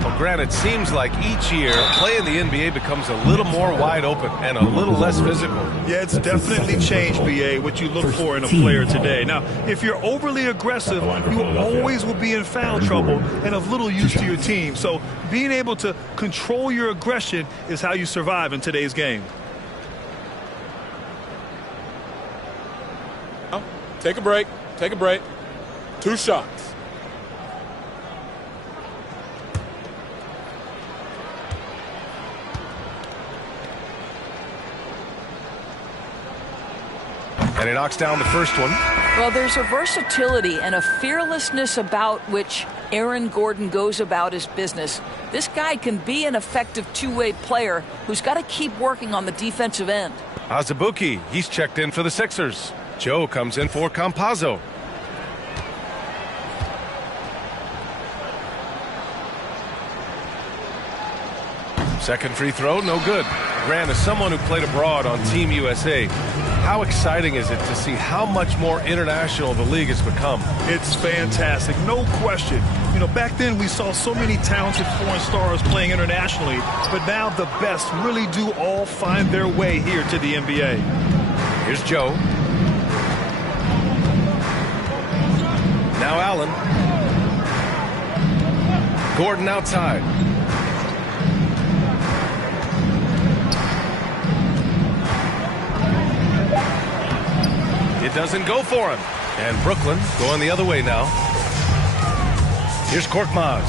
Well, granted, it seems like each year play in the NBA becomes a little more wide open and a little less physical. Yeah, it's definitely changed, B.A., what you look for in a player today. Now, if you're overly aggressive, you always will be in foul trouble and of little use to your team. So being able to control your aggression is how you survive in today's game. Take a break. Take a break. 2 shots. And he knocks down the first one. Well, there's a versatility and a fearlessness about which Aaron Gordon goes about his business. This guy can be an effective two-way player who's got to keep working on the defensive end. Azubuike, he's checked in for the Sixers. Joe comes in for Campazzo. Second free throw, no good. Grant, as someone who played abroad on Team USA, how exciting is it to see how much more international the league has become? It's fantastic, no question. You know, back then we saw so many talented foreign stars playing internationally, but now the best really do all find their way here to the NBA. Here's Joe. Now Allen. Gordon outside. It doesn't go for him. And Brooklyn going the other way now. Here's Korkmaz.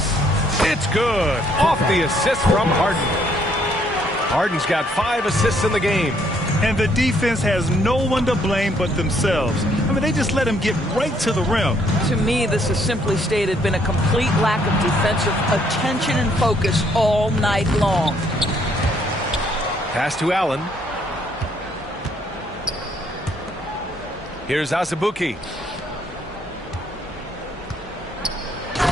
It's good. Off the assist from Harden. Harden's got 5 assists in the game. And the defense has no one to blame but themselves. I mean, they just let him get right to the rim. To me, this has simply stated been a complete lack of defensive attention and focus all night long. Pass to Allen. Here's Azubuike.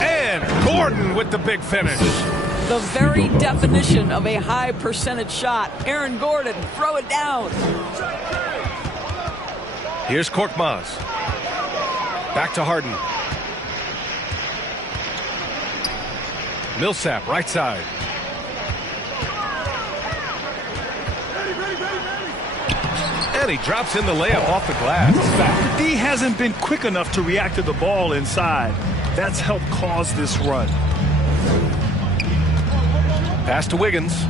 And Gordon with the big finish. The very definition of a high percentage shot. Aaron Gordon, throw it down. Here's Korkmaz. Back to Harden. Millsap, right side. And he drops in the layup off the glass. The D hasn't been quick enough to react to the ball inside. That's helped cause this run. Pass to Wiggins.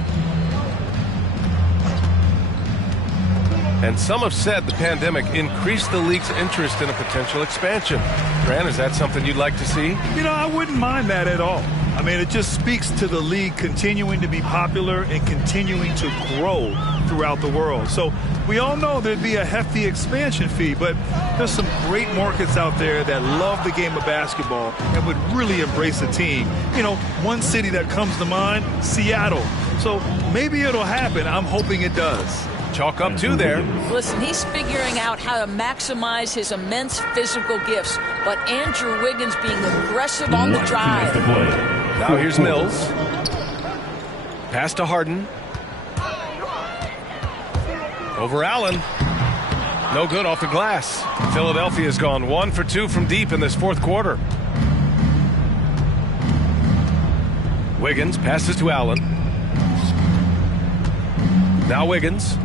And some have said the pandemic increased the league's interest in a potential expansion. Grant, is that something you'd like to see? You know, I wouldn't mind that at all. I mean, it just speaks to the league continuing to be popular and continuing to grow throughout the world. So we all know there'd be a hefty expansion fee, but there's some great markets out there that love the game of basketball and would really embrace the team. You know, one city that comes to mind, Seattle. So maybe it'll happen. I'm hoping it does. Chalk up 2 there. Listen, he's figuring out how to maximize his immense physical gifts, but Andrew Wiggins being aggressive on the drive. Now here's Mills. Pass to Harden. Over Allen. No good off the glass. Philadelphia's gone 1 for 2 from deep in this fourth quarter. Wiggins passes to Allen. Now Wiggins.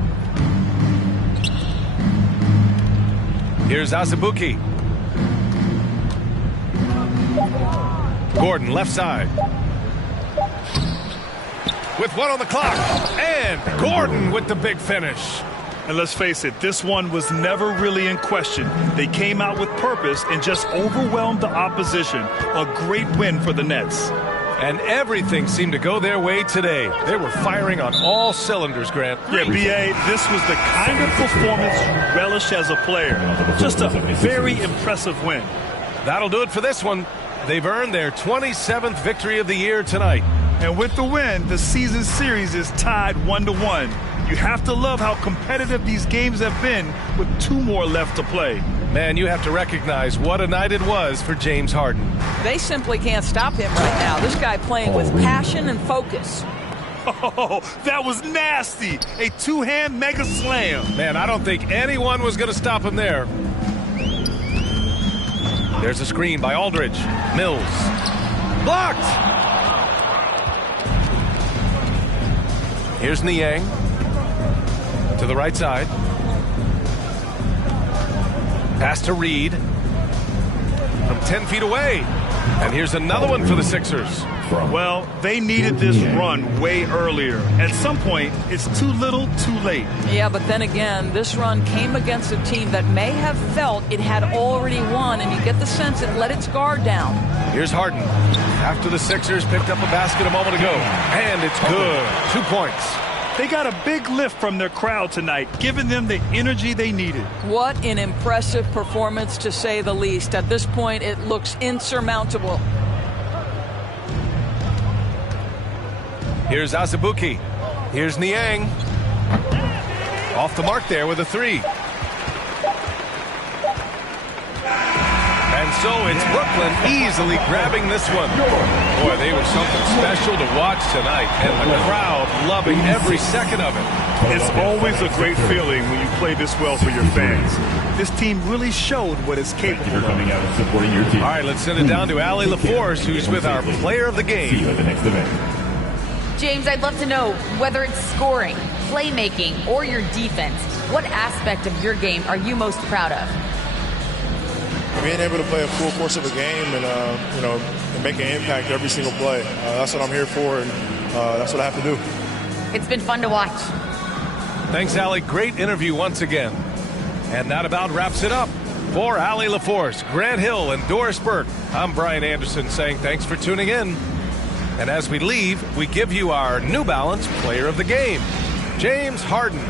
Here's Azubuike. Gordon, left side. With 1 on the clock. And Gordon with the big finish. And let's face it, this one was never really in question. They came out with purpose and just overwhelmed the opposition. A great win for the Nets. And everything seemed to go their way today. They were firing on all cylinders, Grant. Yeah, B.A., this was the kind of performance you relish as a player. Just a very impressive win. That'll do it for this one. They've earned their 27th victory of the year tonight. And with the win, the season series is tied 1-1. You have to love how competitive these games have been with 2 more left to play. Man, you have to recognize what a night it was for James Harden. They simply can't stop him right now. This guy playing with passion and focus. Oh, that was nasty. A 2-hand mega slam. Man, I don't think anyone was going to stop him there. There's a screen by Aldridge. Mills. Blocked! Here's Niang. To the right side. Pass to Reed. From 10 feet away. And here's another one for the Sixers. Well, they needed this run way earlier. At some point, it's too little, too late. Yeah, but then again, this run came against a team that may have felt it had already won, and you get the sense it let its guard down. Here's Harden. After the Sixers picked up a basket a moment ago. And it's good. 2 points. They got a big lift from their crowd tonight, giving them the energy they needed. What an impressive performance, to say the least. At this point, it looks insurmountable. Here's Azubuike. Here's Niang. Off the mark there with a 3. And so it's Brooklyn easily grabbing this one. Boy, they were something special to watch tonight, and the crowd loving every second of it. It's always a great feeling when you play this well for your fans. This team really showed what it's capable of. Coming out and supporting your team. All right, let's send it down to Allie LaForce, who's with our player of the game. See you at the next event. James, I'd love to know, whether it's scoring, playmaking, or your defense, what aspect of your game are you most proud of? Being able to play a full course of a game and, and make an impact every single play. That's what I'm here for, and that's what I have to do. It's been fun to watch. Thanks, Allie. Great interview once again. And that about wraps it up. For Allie LaForce, Grant Hill, and Doris Burke, I'm Brian Anderson saying thanks for tuning in. And as we leave, we give you our New Balance Player of the Game, James Harden.